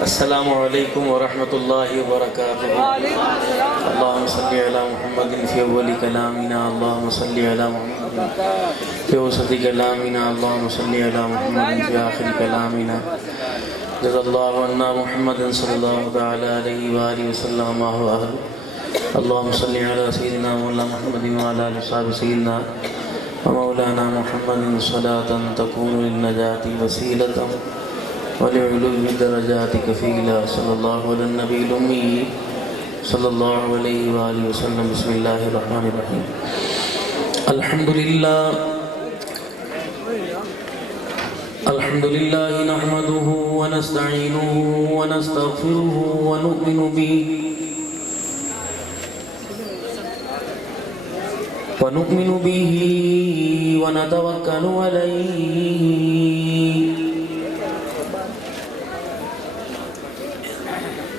अस्सलामु अलैकुम वरहमतुल्लाहि वबरकातुहू। अल्लाहुम्मा सल्लि अला मुहम्मदिन फ़ी अव्वलि कलामिना, अल्लाहुम्मा सल्लि अला मुहम्मदिन फ़ी वसति कलामिना, अल्लाहुम्मा सल्लि अला मुहम्मदिन फ़ी आखिरि कलामिना। जज़ाल्लाहु अन्ना मुहम्मदिन सल्लल्लाहु तआला अलैहि व आलिहि वसल्लम मा हुवा अहलु। अल्लाहुम्मा सल्लि अला सय्यिदिना मौलाना मुहम्मदिन व अला आलि सहाबि सय्यिदिना व मौलाना मुहम्मदिन सलातन तकूनु लिन-नजाति वसीलतन वलिउलूवी दरजाति कफ़ीला सल्लल्लाहु अला नबील उम्मी सल्लल्लाहु अलैहि व आलिहि वसल्लम। बिस्मिल्लाहिर रहमानिर रहीम। अल्हम्दुलिल्लाह नहमदुहु व नस्तईनुहु व नस्तगफिरुहु व नु'मिनु बिही व नतवक्कलु अलैहि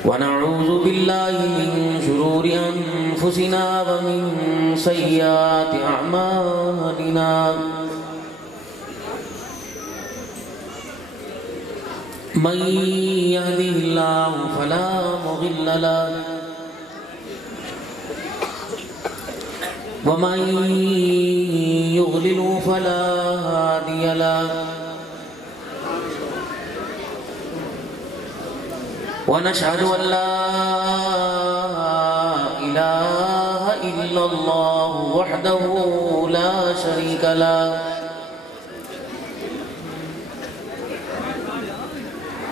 व नऊज़ु बिल्लाहि मिन शुरूरि अनफुसिना व मिन सय्यिआति अअमालिना। मन यहदिहिल्लाहु फला मुदिल्ल लहु व मन युद्लिलहु फला हादिय लहु। वनशहदु अल्ला इलाहा इल्लल्लाहु वहदहु ला शरीका लहु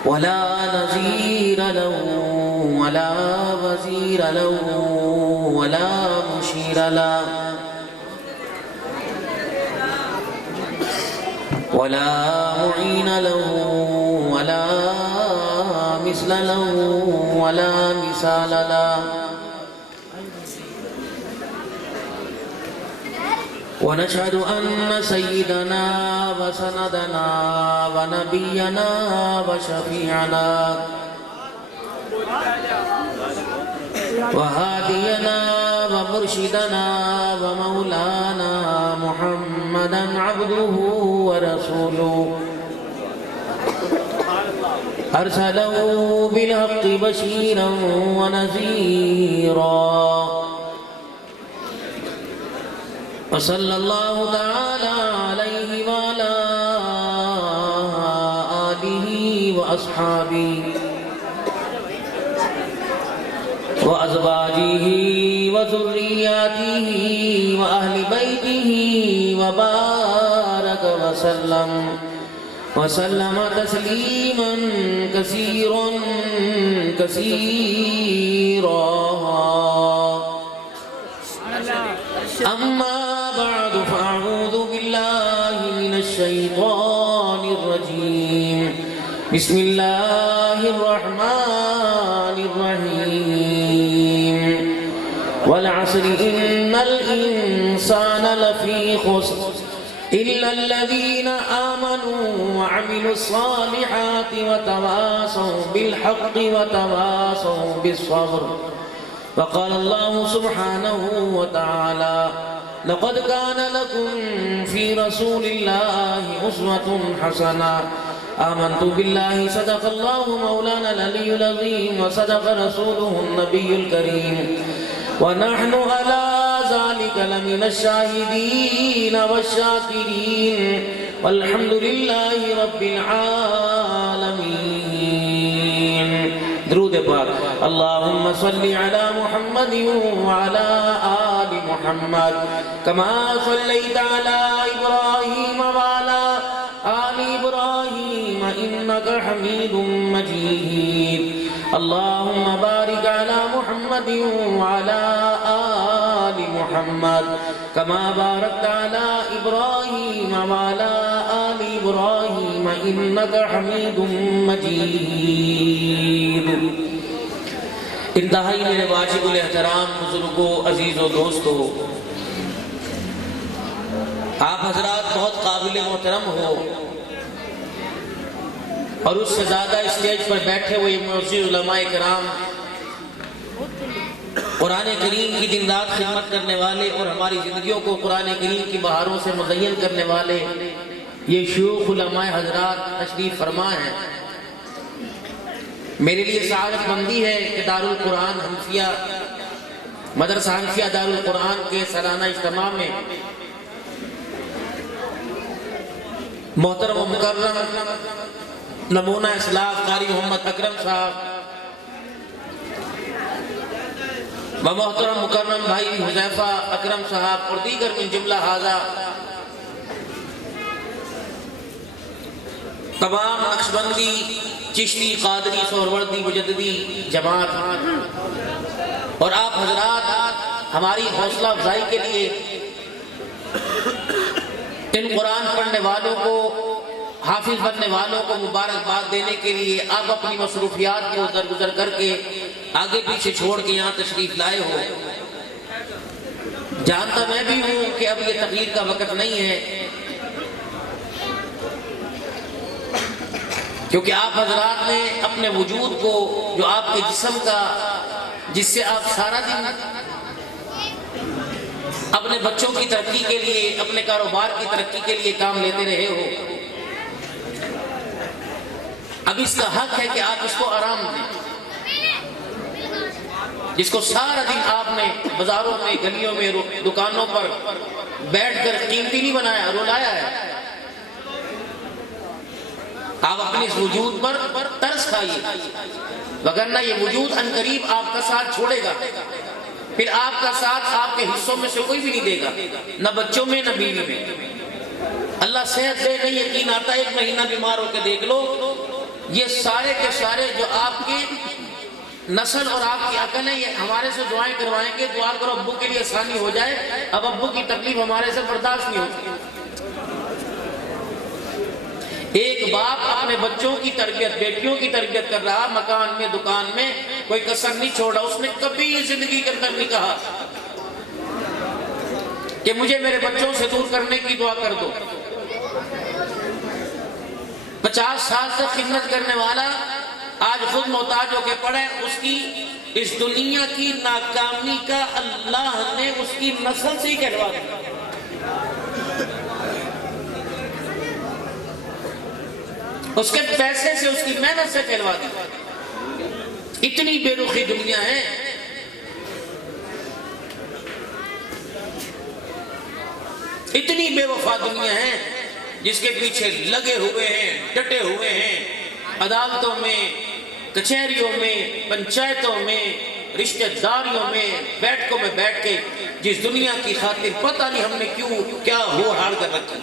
वला नज़ीर लहु वला वज़ीर लहु वला मुशीर लहु वला मुईन लहु वला मिस्ल लहु वला मिसाल लहु। वनशहदु अन्न सय्यिदना व सनदना व नबियना व शफीअना व हादियना व मुर्शिदना व मौलाना मुहम्मदन अब्दुहु व रसूलुहु अरसलहु बिलहक़्क़ि बशीरन व नज़ीरा। वसल्लल्लाहु तआला अलैहि व अला आलिहि व अस्हाबिहि व अज़वाजिहि व ज़ुर्रिय्यतिहि व अहलि बैतिहि व बारक वसल्लम वसल्लम तस्लीमन कसीरन कसीरा। अम्मा बअदु फ़अऊज़ु बिल्लाहि मिनश शैतानिर रजीम। बिस्मिल्लाहिर रहमानिर रहीम। वल अस्रि इन्नल इंसाना लफ़ी खुस्र इल्लल्लज़ीना आमनू व अमिलुस्सालिहाति व तवासौ बिलहक़्क़ि व तवासौ बिस्सब्र। वक़ाल अल्लाहु सुब्हानहु व तआला लक़द कान लकुम फ़ी रसूलिल्लाहि उस्वतुन हसना। आमन्तु बिल्लाहि सदक़ल्लाहु मौलाना अलियुल अज़ीम व सदक़ रसूलुहुन नबियुल करीम व नहनु अला ज़ालिका लमिनश शाहिदीन वश्शाकिरीन वल्हम्दुलिल्लाहि रब्बिल आलमीन। दुरूद पाक। अल्लाहुम्मा सल्लि अला मुहम्मदिन व अला आलि मुहम्मद कमा सल्लैता अला इब्राहीम व अला आलि इब्राहीम इन्नका हमीदुम मजीद। अल्लाहुम्मा बारिक अला मुहम्मदिन व अला आलि मुहम्मद कमा बारकता अला इब्राहीम व अला आलि इब्राहीम इन्नका हमीदुम मजीद। इंतहाई मेरे वाजिबुल एहतराम बुजुर्गों, अजीज़ों, दोस्तों, आप हजरात बहुत काबिल मोहतरम हो और उससे ज़्यादा स्टेज पर बैठे हुए मुअज़्ज़िज़ उलमाए किराम, कुरान करीम की दिन रात खिदमत करने वाले और हमारी ज़िंदगियों को कुरान करीम की बहारों से मुज़य्यन करने वाले ये शयूख़ उलमाए हजरात तशरीफ़ फरमा हैं। मेरे लिए सआदतमंदी है कि दारुल कुरान हनफिया मदरसा हनफिया दारुल कुरान के सालाना इज्तिमा में मोहतरम व मुकर्रम नमूना इस्लाफ कारी मोहम्मद अकरम साहब व मोहतरम मुकर्रम भाई हुज़ैफा अकरम साहब और दीगर मिन जुमला हाजा तमाम नक्शबंदी चिश्ती कादरी सोहरवर्दी मुजद्दिदी जमात और आप हजरात हमारी हौसला अफजाई के लिए इन कुरान पढ़ने वालों को हाफिज बनने वालों को मुबारकबाद देने के लिए आप अपनी मसरूफियात को दर गुजर करके आगे पीछे छोड़ के यहाँ तशरीफ लाए हो। जानता मैं भी हूँ कि अब ये तकरीर का वक्त नहीं है, क्योंकि आप हजरात ने अपने वजूद को जो आपके जिस्म का जिससे आप सारा दिन अपने बच्चों की तरक्की के लिए अपने कारोबार की तरक्की के लिए काम लेते रहे हो, अब इसका हक है कि आप इसको आराम दें। जिसको सारा दिन आपने बाजारों में गलियों में दुकानों पर बैठकर कीमती नहीं बनाया, रुलाया है, आप अपने इस वजूद पर तरस खाइए, वगरना ये वजूद अनकरीब आपका साथ छोड़ेगा। फिर आपका साथ आपके हिस्सों में से कोई भी नहीं देगा, न बच्चों में न बीवी में। अल्लाह सेहत दे, नहीं यकीन आता 1 महीना बीमार होकर देख लो, ये सारे के सारे जो आपके नस्ल और आपकी अकल है, ये हमारे से दुआएं करवाएंगे, दुआ करो अब्बू के लिए आसानी हो जाए। अब अब्बू की तकलीफ हमारे से बर्दाश्त नहीं होती। एक बाप अपने बच्चों की तरबियत, बेटियों की तरबियत कर रहा, मकान में दुकान में कोई कसर नहीं छोड़ा। उसने कभी जिंदगी के अंदर नहीं कहा कि मुझे मेरे बच्चों से दूर करने की दुआ कर दो। 50 साल तक खिदमत करने वाला आज खुद मोहताज होके पड़े, उसकी इस दुनिया की नाकामी का अल्लाह ने उसकी नस्ल से ही कहलवा दिया। उसके पैसे से, उसकी मेहनत से कहलवा दी। इतनी बेरुखी दुनिया है। इतनी बेवफा दुनिया है जिसके पीछे लगे हुए हैं, डटे हुए हैं, अदालतों में, कचहरियों में, पंचायतों में, रिश्तेदारियों में, बैठकों में बैठ के जिस दुनिया की खातिर पता नहीं हमने क्यों क्या हो हार कर रखा।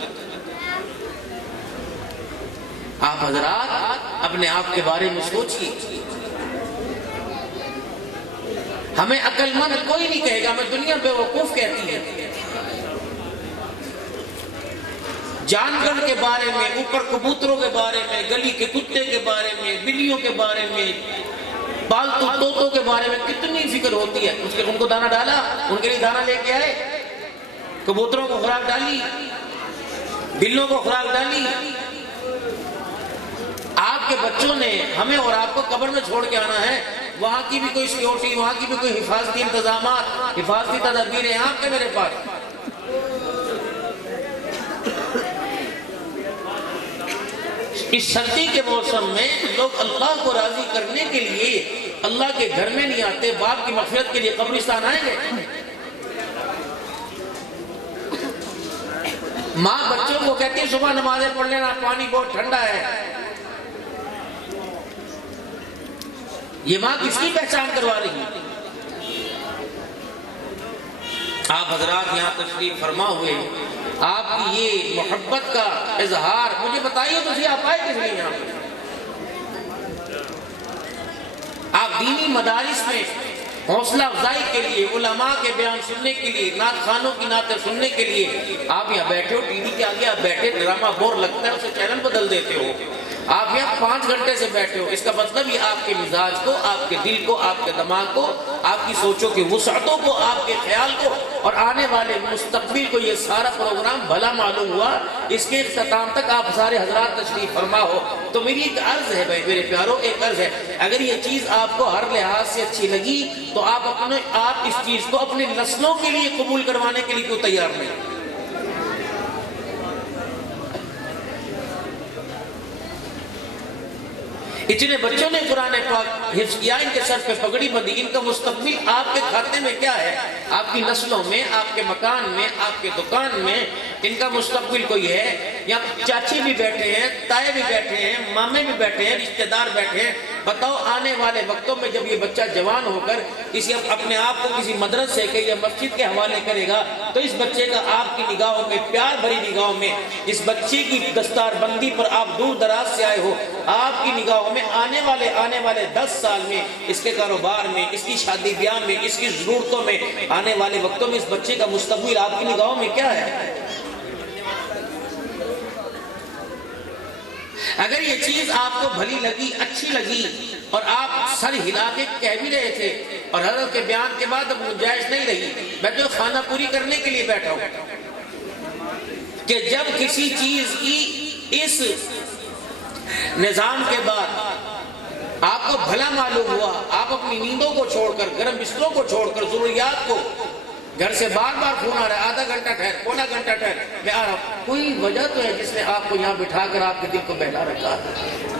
आप हजरात अपने आप के बारे में सोचिए। हमें अक्लमंद कोई नहीं कहेगा, हमें दुनिया बेवकूफ कहती है। जानवर के बारे में, ऊपर कबूतरों के बारे में, गली के कुत्ते के बारे में, बिल्लियों के बारे में, पालतू तोतों के बारे में कितनी फिक्र होती है। उनको दाना डाला, उनके लिए दाना लेके आए, कबूतरों को खुराक डाली, बिल्लों को खुराक डाली। आपके बच्चों ने हमें और आपको कब्र में छोड़ के आना है। वहां की भी कोई सिक्योरिटी, वहां की भी कोई हिफाजती इंतजामात, हिफाजती तदबीरें आपके मेरे पास। इस सर्दी के मौसम में लोग अल्लाह को राजी करने के लिए अल्लाह के घर में नहीं आते, बाप की मग़फ़िरत के लिए कब्रिस्तान आएंगे। माँ बच्चों को कहती है सुबह नमाज़ें पढ़ लेना, पानी बहुत ठंडा है। ये माँ किसकी पहचान करवा रही है? आप हजरात यहाँ तशरीफ फरमा हुए, आपकी ये मोहब्बत का इजहार मुझे बताइए तो आप आए किस लिए यहाँ पे? आप दीनी मदारिस में हौसला अफजाई के लिए, उलमा के बयान सुनने के लिए, नात खानों की नातें सुनने के लिए आप यहाँ बैठे हो। टीवी के आगे आप बैठे, ड्रामा बोर लगता है, उसे चैनल बदल देते हो। आप यहाँ 5 घंटे से बैठे हो। इसका मतलब ये आपके मिजाज को, आपके दिल को, आपके दिमाग को, आपकी सोचों की वुसअतों को, आपके ख्याल को और आने वाले मुस्तकबिल को ये सारा प्रोग्राम भला मालूम हुआ। इसके इख्तिताम तक आप सारे हजरात तशरीफ फरमा हो। तो मेरी एक अर्ज है भाई, मेरे प्यारों, एक अर्ज है, अगर ये चीज़ आपको हर लिहाज से अच्छी लगी तो आप इस चीज़ को अपनी नस्लों के लिए कबूल करवाने के लिए क्यों तैयार नहीं? इतने बच्चों ने कुरान पाक हिफ्ज किया, इनके सर पे पगड़ी बंधी, इनका मुस्तकबिल आपके खाते में क्या है? आपकी नस्लों में, आपके मकान में, आपके दुकान में इनका मुस्तकबिल कोई है? या चाची भी बैठे हैं, ताए भी बैठे हैं, मामे भी बैठे हैं, रिश्तेदार बैठे हैं। बताओ आने वाले वक्तों में जब ये बच्चा जवान होकर किसी अपने आप को किसी मदरसे के या मस्जिद के हवाले करेगा तो इस बच्चे का आपकी निगाहों में, प्यार भरी निगाहों में, इस बच्चे की दस्तारबंदी पर आप दूर दराज से आए हो, आपकी निगाहों में आने वाले 10 साल में इसके कारोबार में, इसकी शादी ब्याह में, इसकी जरूरतों में, आने वाले वक्तों में इस बच्चे का मुस्तकबिल आपकी निगाहों में क्या है? अगर ये चीज आपको भली लगी, अच्छी लगी और आप सर हिला के कह भी रहे थे और हज़रत के बयान के बाद अब गुंजाइश नहीं रही, मैं तो खाना पूरी करने के लिए बैठा हूं कि जब किसी चीज की इस निजाम के बाद आपको भला मालूम हुआ, आप अपनी नींदों को छोड़कर, गर्म बिस्तरों को छोड़कर, जरूरियात को, घर से बार बार फोन आ रहा है, आधा घंटा ठहर, पौना घंटा ठहर, मैं आ रहा हूं, कोई वजह तो है जिसने आपको यहाँ बिठाकर आपके दिल को बहला रखा है।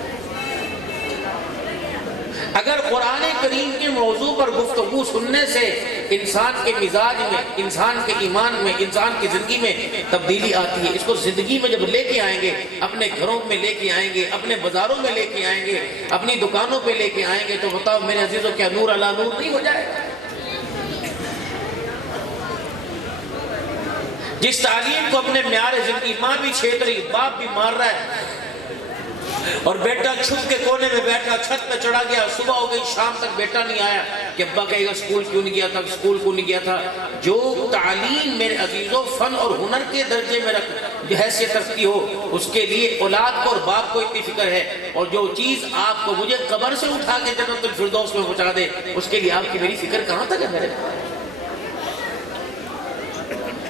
अगर कुरान करीम के मौजू पर गुफ्तगू सुनने से इंसान के मिजाज में, इंसान के ईमान में, इंसान की जिंदगी में तब्दीली आती है, इसको जिंदगी में जब लेके आएंगे, अपने घरों में लेके आएंगे, अपने बाजारों में लेके आएंगे, अपनी दुकानों पे लेके आएंगे, तो बताओ मेरे अजीजों, क्या नूर अला नूर नहीं हो जाएगा? जिस तालीम को अपने म्यार जिंदगी, माँ भी छेड़ रही, बाप भी मार रहा है और बेटा छुप के कोने में बैठा, छत पे चढ़ा गया, सुबह हो गई, शाम तक बेटा नहीं आया कि अब्बा कहेगा स्कूल क्यों नहीं गया था, स्कूल क्यों नहीं गया था। जो तालीम मेरे अजीजों फन और हुनर के दर्जे में हैसियत रखती हो, उसके लिए औलाद को और बाप को इतनी फिक्र है, और जो चीज आपको मुझे कब्र से उठा के जन्नतुल फिरदौस में पहुंचा दे, उसके लिए आपकी मेरी फिक्र कहां तक है मेरे?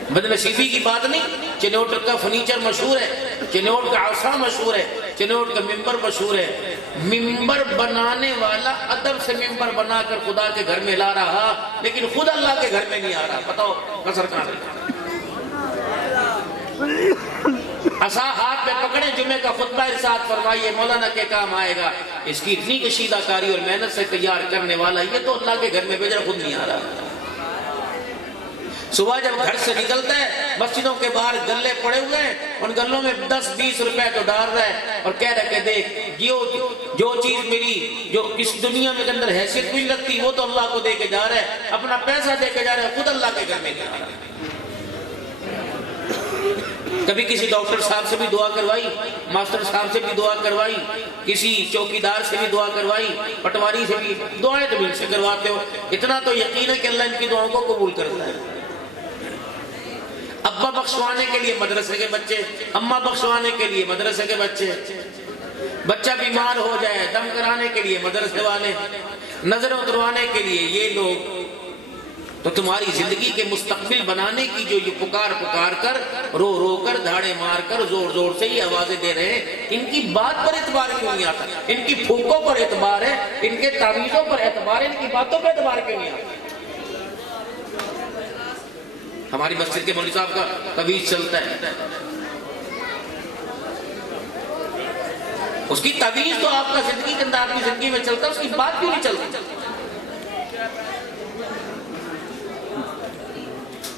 बदनसीबी की बात नहीं, चिनौट का फर्नीचर मशहूर है, चिनौट का आसा मशहूर है, चिनौट का मिंबर मशहूर है। मिंबर बनाने वाला अदब से मिंबर बनाकर खुदा के घर में ला रहा, लेकिन खुद अल्लाह के घर में नहीं आ रहा। बताओ कसर कहां है? असा हाथ में पकड़े, जुमे का खुतबा इरशाद फरमाइए, मौलाना के काम आएगा। इसकी इतनी कशीदाकारी और मेहनत से तैयार करने वाला ये तो अल्लाह के घर में बेचारा खुद नहीं आ रहा। सुबह जब घर से निकलता है, मस्जिदों के बाहर गल्ले पड़े हुए हैं, उन गल्लों में 10-20 रुपए तो डाल रहा है और कह रहा है देख जो चीज मेरी, जो इस दुनिया में अंदर हैसियत भी लगती, वो तो अल्लाह को दे के जा रहा है, अपना पैसा दे के जा रहा है, खुद अल्लाह के घर में नहीं आ रहा। कभी किसी डॉक्टर साहब से भी दुआ करवाई, मास्टर साहब से भी दुआ करवाई, किसी चौकीदार से भी दुआ करवाई, पटवारी से भी दुआएं तो इनसे करवाते हो। इतना तो यकीन है कि अल्लाह इनकी दुआओं को कबूल करता है। अब्बा बख्शवाने के लिए मदरसे के बच्चे, अम्मा बख्शवाने के लिए मदरसे के बच्चे, बच्चा बीमार हो जाए दम कराने के लिए मदरसे वाले, नजर उतरवाने के लिए ये लोग। तो तुम्हारी जिंदगी के मुस्तकबिल बनाने की जो ये पुकार कर, रो रो कर, धाड़े मार कर, जोर जोर से ही आवाजें दे रहे हैं, इनकी बात पर एतबार क्यों नहीं आता? इनकी फूकों पर एतबार है, इनके तावीजों पर एतबार है, इनकी बातों पर एतबार क्यों नहीं आता? हमारी मस्जिद के मौलवी साहब का तवीज चलता है, उसकी तवीज तो आपका जिंदगी के अंदर, आपकी जिंदगी में चलता है, उसकी बात क्यों नहीं चलती?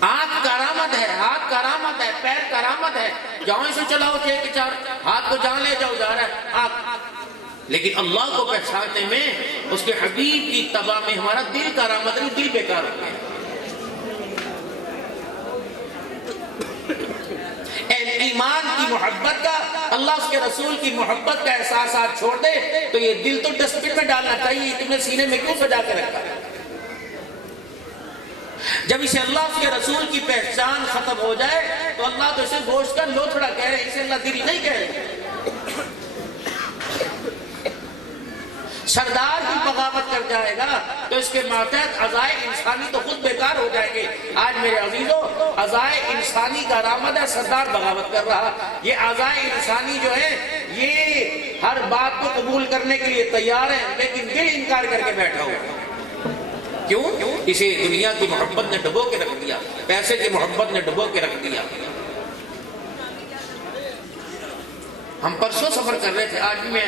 आंख करामत है, हाथ करामत है, पैर करामत है, जाओ इसे चलाओ 6 के 4, हाथ को जहां ले जाओ जा रहा है आंख। लेकिन अल्लाह को पहचानने में, उसके हबीब की तबा में हमारा दिल करामत नहीं, दिल बेकार हो गया। ईमान की मोहब्बत का, अल्लाह उसके रसूल की मोहब्बत का एहसास आज छोड़ दे तो ये दिल तो डस्टबिन में डालना चाहिए, तुमने सीने में क्यों सजा के रखा? जब इसे अल्लाह उसके रसूल की पहचान खत्म हो जाए तो अल्लाह तो इसे गोश्त का लोथड़ा कह रहे, इसे अल्लाह दिल नहीं कह रहे। सरदार भी बगावत कर जाएगा तो इसके मातहत अज़ाए इंसानी तो खुद बेकार हो जाएंगे। आज मेरे अजीजों, अज़ाए इंसानी का रामद है, सरदार बगावत कर रहा। ये अज़ाए इंसानी जो है ये हर बात को कबूल करने के लिए तैयार है, लेकिन दिल इनकार करके बैठा हुआ। क्यों? इसे दुनिया की मोहब्बत ने डुबो के रख दिया, पैसे की मोहब्बत ने डुबो के रख दिया। हम परसों सफर कर रहे थे, आज भी मैं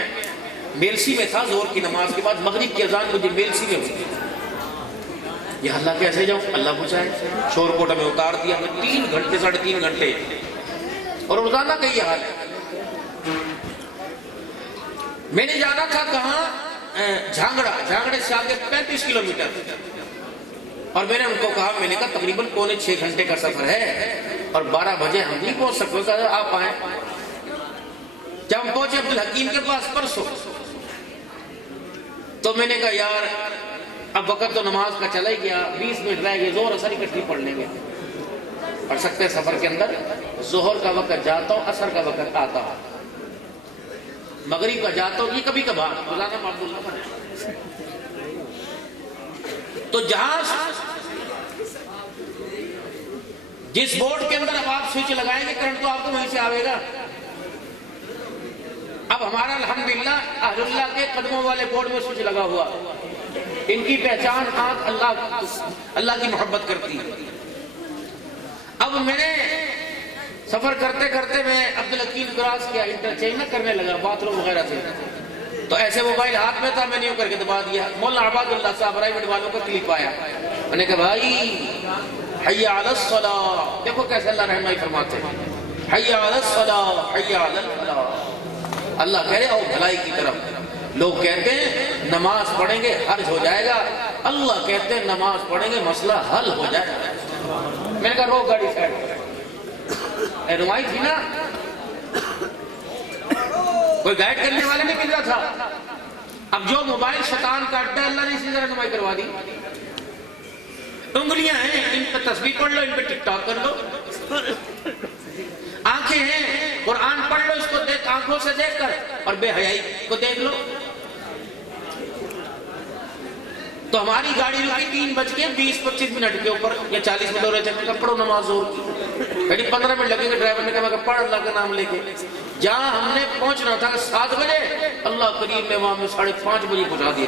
मेलसी में था, जोर की नमाज के बाद मगरिब की अजान मुझे मेलसी में हुई। ये अल्लाह कैसे जाऊं, अल्लाह पूछाए। शोरकोटा में उतार दिया मैं 3 घंटे 3.5 घंटे, और रोजाना का ये हाल है। मैंने जाना था कहाँ, झांगड़ा, झांगड़े से आगे 35 किलोमीटर, और मैंने उनको कहा, मैंने कहा तकरीबन 6 घंटे का सफर है और 12 बजे हम नहीं पहुंच सकते, आप आए। जब हम पहुंचे अब्दुल हकीम के पास परसों, तो मैंने कहा यार अब वक्त तो नमाज का चला ही गया, 20 मिनट रह गए, जोहर असर इकट्ठी पढ़ लेंगे, पढ़ सकते हैं सफर के अंदर। जोहर का वक्त जाता हूँ, असर का वक्त आता हूँ, मगरिब का जाता हूँ, ये कभी कभार रोजाना मामूल न बने। तो जहां जिस बोर्ड के अंदर अब आप स्विच लगाएंगे करंट तो आपको वहीं से आएगा। अब हमारा अल्हम्दुलिल्लाह अहलुल्लाह के कदमों वाले बोर्ड में स्विच लगा हुआ, इनकी पहचान आंख अल्लाह की मोहब्बत करती है। अब मैंने सफर करते करते मैं अब्दुल हकीम क्रॉस किया, इंटरचेंज में करने लगा बाथरूम वगैरह से, तो ऐसे मोबाइल हाथ में था, मैंने यूं करके दबा दिया, मौलाना अबादुल्लाह साहब प्राइवेट वालों का क्लिप आया। मैंने कहा भाई हय्या अलस सलाह, देखो कैसे अल्लाह रहमाई फरमाते हैं, हय्या अलस सलाह हय्या अलल फलाह। अल्लाह कह रहे आओ भलाई की तरफ। लोग कहते हैं नमाज पढ़ेंगे हर्ज हो जाएगा, अल्लाह कहते हैं नमाज पढ़ेंगे मसला हल हो जाएगा। मैंने कहा रोक गाड़ी साइड, रुमाई थी ना, कोई गाइड करने वाला नहीं मिल रहा था। अब जो मोबाइल शैतान का अड्डा, अल्लाह ने इसी तरह रुमाई करवा दी। उंगलियां हैं, इन पर तस्बीह पढ़ लो, इन पर टिकटॉक कर लो। आंखें हैं, कुरान पढ़ लो, इसको देख आंखों से देखकर, और बेहयाई को देख लो। तो हमारी गाड़ी रुकी 3:20-25 के ऊपर या 40 मिनट हो रहे थे। मैं पढ़ो नमाज जोर की, 15 मिनट लगेंगे। ड्राइवर ने कहा पढ़ अल्लाह का नाम लेके। जहां हमने पहुंचना था 7 बजे, अल्लाह करीम ने वहां में 5:30 बजे पहुंचा दिए।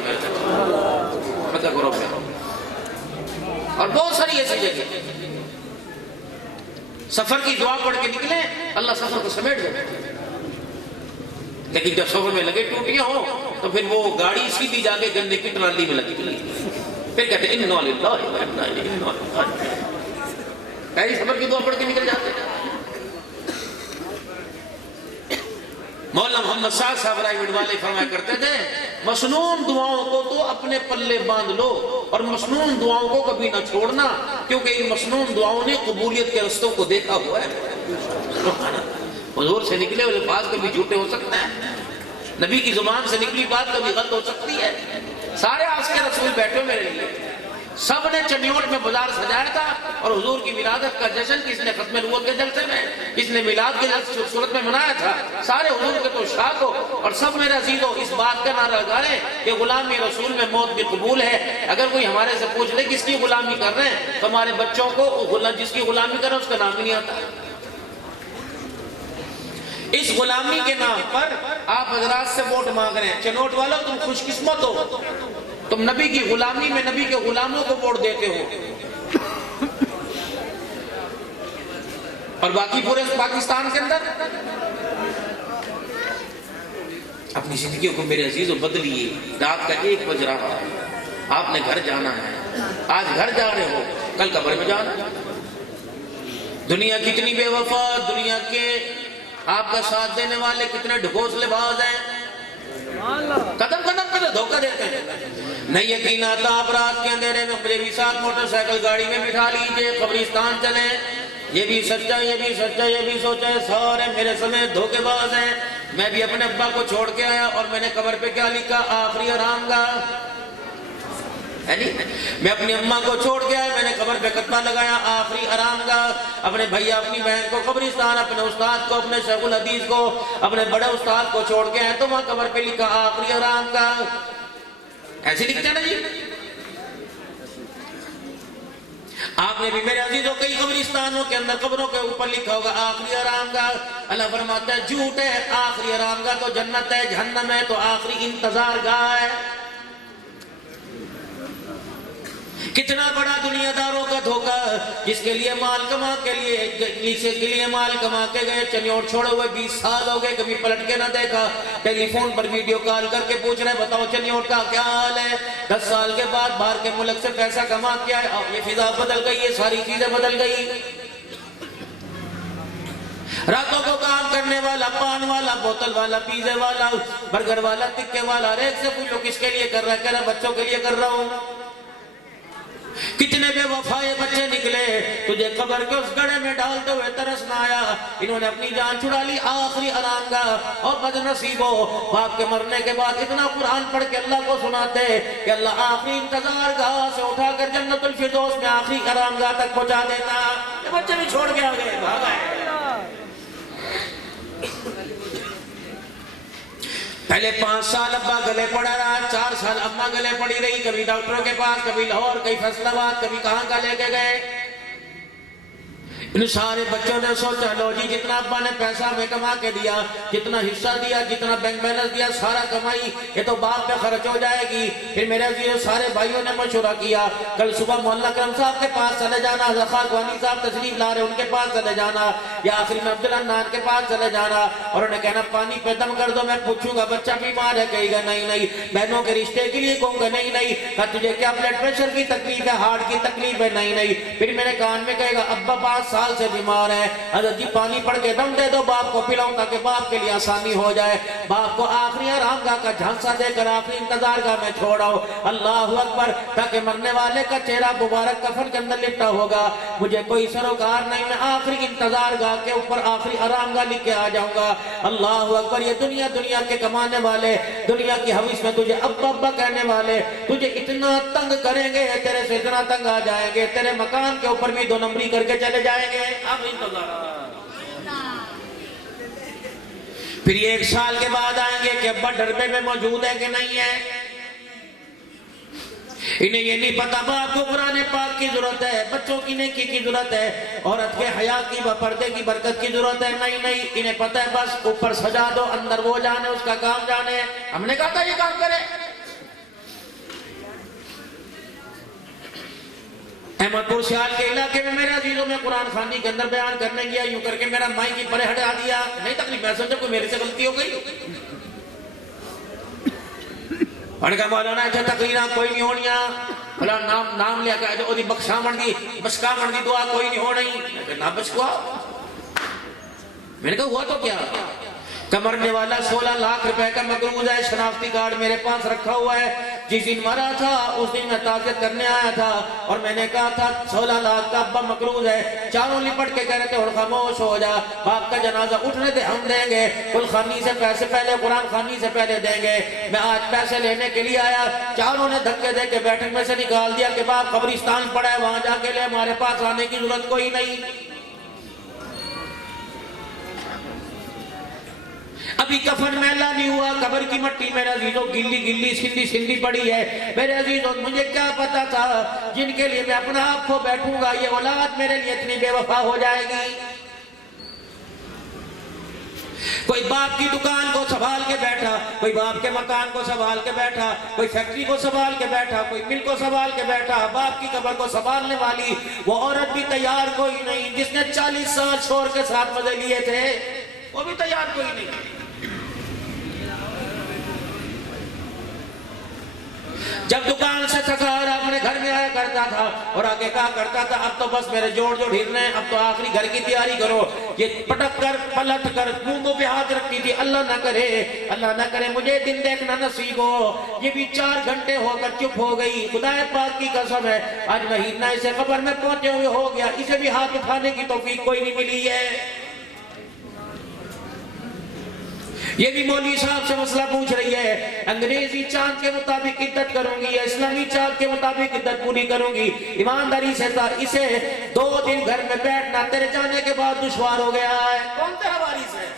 और बहुत सारी ऐसी जगह सफर की दुआ पढ़ के निकले, अल्लाह सफर को समेट दे। लेकिन जब सफर में लगे टूटियां हो, तो फिर वो गाड़ी सीधी जाके गन्ने की ट्राली में लगी, फिर कहते इन्ना लिल्लाहि व इन्ना इलैहि राजिऊन। सफर की दुआ पढ़ के निकल जाते। मौलाना मोहम्मद साहब प्राइवेट वाले फरमाया करते थे, मसनून दुआओं को तो अपने पल्ले बांध लो और मसनून दुआओं को कभी ना छोड़ना, क्योंकि इन मसनून दुआओं ने कबूलियत के रस्तों को देखा हुआ है। हुजूर से निकले हुए अल्फाज कभी झूठे हो सकते हैं, नबी की जुबान से निकली बात कभी गलत हो सकती है। सारे आस्के रसूल बैठे मेरे लिए, सब ने चनियोट में बाजार सजाया था, और हुजूर की विलादत का जश्न किसने खत्म नबूवत के जलसे में, किसने मिलाद के सूरत में मनाया था। सारे हुजूर के तो शाख हो, और सब मेरे अजीजों इस बात का नारा लगा रहे कि गुलामी रसूल में मौत भी कबूल है। अगर कोई हमारे से पूछ ले किसकी गुलामी कर रहे हैं, तो हमारे बच्चों को जिसकी गुलामी कर रहे हैं उसका नाम ही नहीं आता। इस गुलामी के नाम पर आप हजरात से वोट मांग रहे हैं। चनोट वालों तुम खुशकिस्मत हो, तुम नबी की गुलामी में नबी के गुलामों को वोट देते हो, और बाकी पूरे पाकिस्तान के अंदर अपनी जिंदगी को मेरे अजीजों बदलिए। रात का 1 बज रहा है, आपने घर जाना है, आज घर जा रहे हो, कल कब्र में जाना। दुनिया कितनी बेवफा, दुनिया के आपका साथ देने वाले कितने ढकोसलेबाज हैं, कदम कदम पे तो धोखा देते हैं। नहीं यकीन आता आप रात के अंधेरे में मुझे भी साथ मोटरसाइकिल गाड़ी में बिठा लीजिए, कब्रिस्तान चले। ये भी सच्चा, ये भी सच्चा, ये भी सोचा है, सारे मेरे समेत धोखेबाज हैं। मैं भी अपने अब्बा को छोड़ के आया, और मैंने कब्र पे क्या लिखा, आखिरी आरामगाह है नहीं। मैं अपनी अम्मा को छोड़ के आया, मैंने कब्र पे कत्ता लगाया, आखिरी आरामगाह। अपने भैया अपनी बहन को कब्रिस्तान, अपने उस्ताद को, अपने शेखुल हदीस को, अपने बड़े उस्ताद को छोड़ के आए, तो वहां कब्र पे लिखा आखिरी आरामगाह। ऐसे लिखते हैं ना जी। आपने भी मेरे अजीजों कई कब्रिस्तानों के अंदर कब्रों के ऊपर लिखा होगा आखिरी आरामगाह। अल्लाह फरमाता है झूठ है, आखिरी आरामगाह तो जन्नत है, जहन्नम है तो आखिरी इंतजार गाह है। कितना बड़ा दुनियादारों का धोखा, जिसके लिए माल कमा के लिए माल कमा के गए, चनियोर छोड़े हुए 20 साल हो गए, कभी पलट के ना देखा। टेलीफोन पर वीडियो कॉल करके पूछ रहे बताओ चनियोर का क्या हाल है। 10 साल के बाद बाहर के मुल्क से पैसा कमा के आए, ये फिजा बदल गई, ये सारी चीजें बदल गई। रातों को काम करने वाला, पान वाला, बोतल वाला, पिज्जे वाला, बर्गर वाला, टिक्के वाला, हर एक से पूछो किसके लिए कर रहा है, कह रहा बच्चों के लिए कर रहा हूं। कितने बेवफाए बच्चे निकले, तुझे कब्र के उस गड्ढे में डालते हुए तरस ना आया। इन्होंने अपनी जान छुड़ा ली आखिरी आरामगाह। और बदनसीबो बाप के मरने के बाद इतना कुरान पढ़ के अल्लाह को सुनाते कि अल्लाह आखिरी इंतजार गाह से उठाकर जन्नतुल फिरदौस में आखिरी आरामगाह तक पहुंचा देता। ये बच्चे भी छोड़ के आ गए, भाग आए। पहले 5 साल अब्बा गले पड़ा रहा, 4 साल अम्मा गले पड़ी रही, कभी डॉक्टरों के पास, कभी लाहौर, कभी फैसलाबाद, कभी कहां का लेके गए। इन सारे बच्चों ने सोचा लो जी जितना अब्बा ने पैसा हमें कमा के दिया, जितना हिस्सा दिया, जितना बैंक बैलेंस दिया, सारा कमाई ये तो बाप पे खर्च हो जाएगी। फिर मेरे सारे भाइयों ने मशवरा किया, कल सुबह मोहल्ला करम साहब के पास चले जाना, ज़फ़ार वानी साहब तशरीफ ला रहे उनके पास चले जाना, या आखिरी में अब्दुल अन्नान के पास चले जाना और उन्हें कहना पानी पे दम कर दो, मैं पूछूंगा बच्चा बीमार है, कहेगा नहीं नहीं, बहनों के रिश्ते के लिए कहूंगा नहीं नहीं, का तुझे क्या ब्लड प्रेशर की तकलीफ है, हार्ट की तकलीफ है, नहीं नहीं। फिर मेरे कान में कहेगा अब्बा 5 साल से बीमार है, हज़रत जी पानी पड़ के दम दे दो, बाप को पिलाऊं ताकि बाप के लिए आसानी हो जाए। बाप को आखिरी आरामगाह का झांसा देकर आखिरी इंतजारगाह में छोड़ाओ, अल्लाह अकबर, ताकि मरने वाले का चेहरा मुबारक कफन के अंदर लिपटा होगा, मुझे कोई सरोकार नहीं, मैं आखिरी इंतजारगाह के ऊपर आखिरी आरामगाह लिख के आ जाऊंगा। अल्लाह अकबर। ये दुनिया के कमाने वाले, दुनिया की हविस में तुझे अब्बा अब्बा कहने वाले तुझे इतना तंग करेंगे, तेरे से इतना तंग आ जाएंगे, तेरे मकान के ऊपर भी 2 नंबरी करके चले जाएंगे। फिर 1 साल के बाद आएंगे कि अब्बा डरबे में मौजूद है कि नहीं है। इन्हें ये नहीं पता बाप को कुरान पाक की जरूरत है, बच्चों की नेकी की जरूरत है, औरत के हया की व पर्दे की बरकत की जरूरत है। नहीं नहीं, इन्हें पता है बस ऊपर सजा दो, अंदर वो जाने, उसका काम जाने। हमने कहा था ये काम करे। अहमदपुर सियाल के इलाके में मेरे अजीजों में कुरान खानी के अंदर बयान करने गया, यूं करके मेरा माई की परे हटा दिया। नहीं तकलीफ, मैं समझा कोई मेरे से गलती हो गई। मौलाना अच्छा तकरीरा कोई नहीं होनी, भला नाम लिया के बख्शामण दी दुआ कोई नहीं होनी ना बचकुआ। मैंने कहा हुआ तो क्या, कमरने वाला 16 लाख रुपए का मकरूज है, शनाख्ती कार्ड मेरे पास रखा हुआ है। जिस दिन मरा था उस दिन मैं ताज़ियत करने आया था और मैंने कहा था 16 लाख का अब्बा मकरूज है। चारों लिपट के कह रहे थे और खामोश हो जा, बाप का जनाजा उठने दे, हम देंगे, कुल खानी से पैसे पहले, कुरान खानी से पहले देंगे। मैं आज पैसे लेने के लिए आया, चारों ने धक्के दे के बैठक में से निकाल दिया कि बाप कब्रिस्तान पड़ा है, वहां जाके ले, हमारे पास आने की जरूरत कोई नहीं। अभी कफन मैला नहीं हुआ, कब्र की मट्टी मेरे अजीजों गिल्ली गिल्ली सिंधी सिंधी पड़ी है। मेरे अजीजों मुझे क्या पता था जिनके लिए मैं अपना आप को बैठूंगा ये औलाद मेरे लिए इतनी बेवफा हो जाएगी। कोई बाप की दुकान को संभाल के बैठा, कोई बाप के मकान को संभाल के बैठा, कोई फैक्ट्री को संभाल के बैठा, कोई मिल को संभाल के बैठा। बाप की कब्र को संभालने वाली वो औरत भी तैयार कोई नहीं, जिसने 40 साल शोर के साथ मजे लिए थे वो भी तैयार कोई नहीं। जब दुकान से थका अपने घर में आया करता था और आगे कहा करता था अब तो बस मेरे जोड़ जोड़ हिरने, अब तो आखिरी घर की तैयारी करो। ये पटक कर पलट कर मुंह पे हाथ रखती थी, अल्लाह ना करे मुझे दिन देखना नसीब हो। ये भी 4 घंटे होकर चुप हो गई। खुदाए पाक की कसम है आज महीना इसे खबर में पहुंचे हुए हो गया, इसे भी हाथ उठाने की तौफीक कोई नहीं मिली है। ये भी मौलवी साहब से मसला पूछ रही है, अंग्रेजी चांद के मुताबिक इद्दत करूंगी या इस्लामी चांद के मुताबिक इद्दत पूरी करूंगी। ईमानदारी से इसे 2 दिन घर में बैठना तेरे जाने के बाद दुश्वार हो गया है। कौन तेरा वारिस है?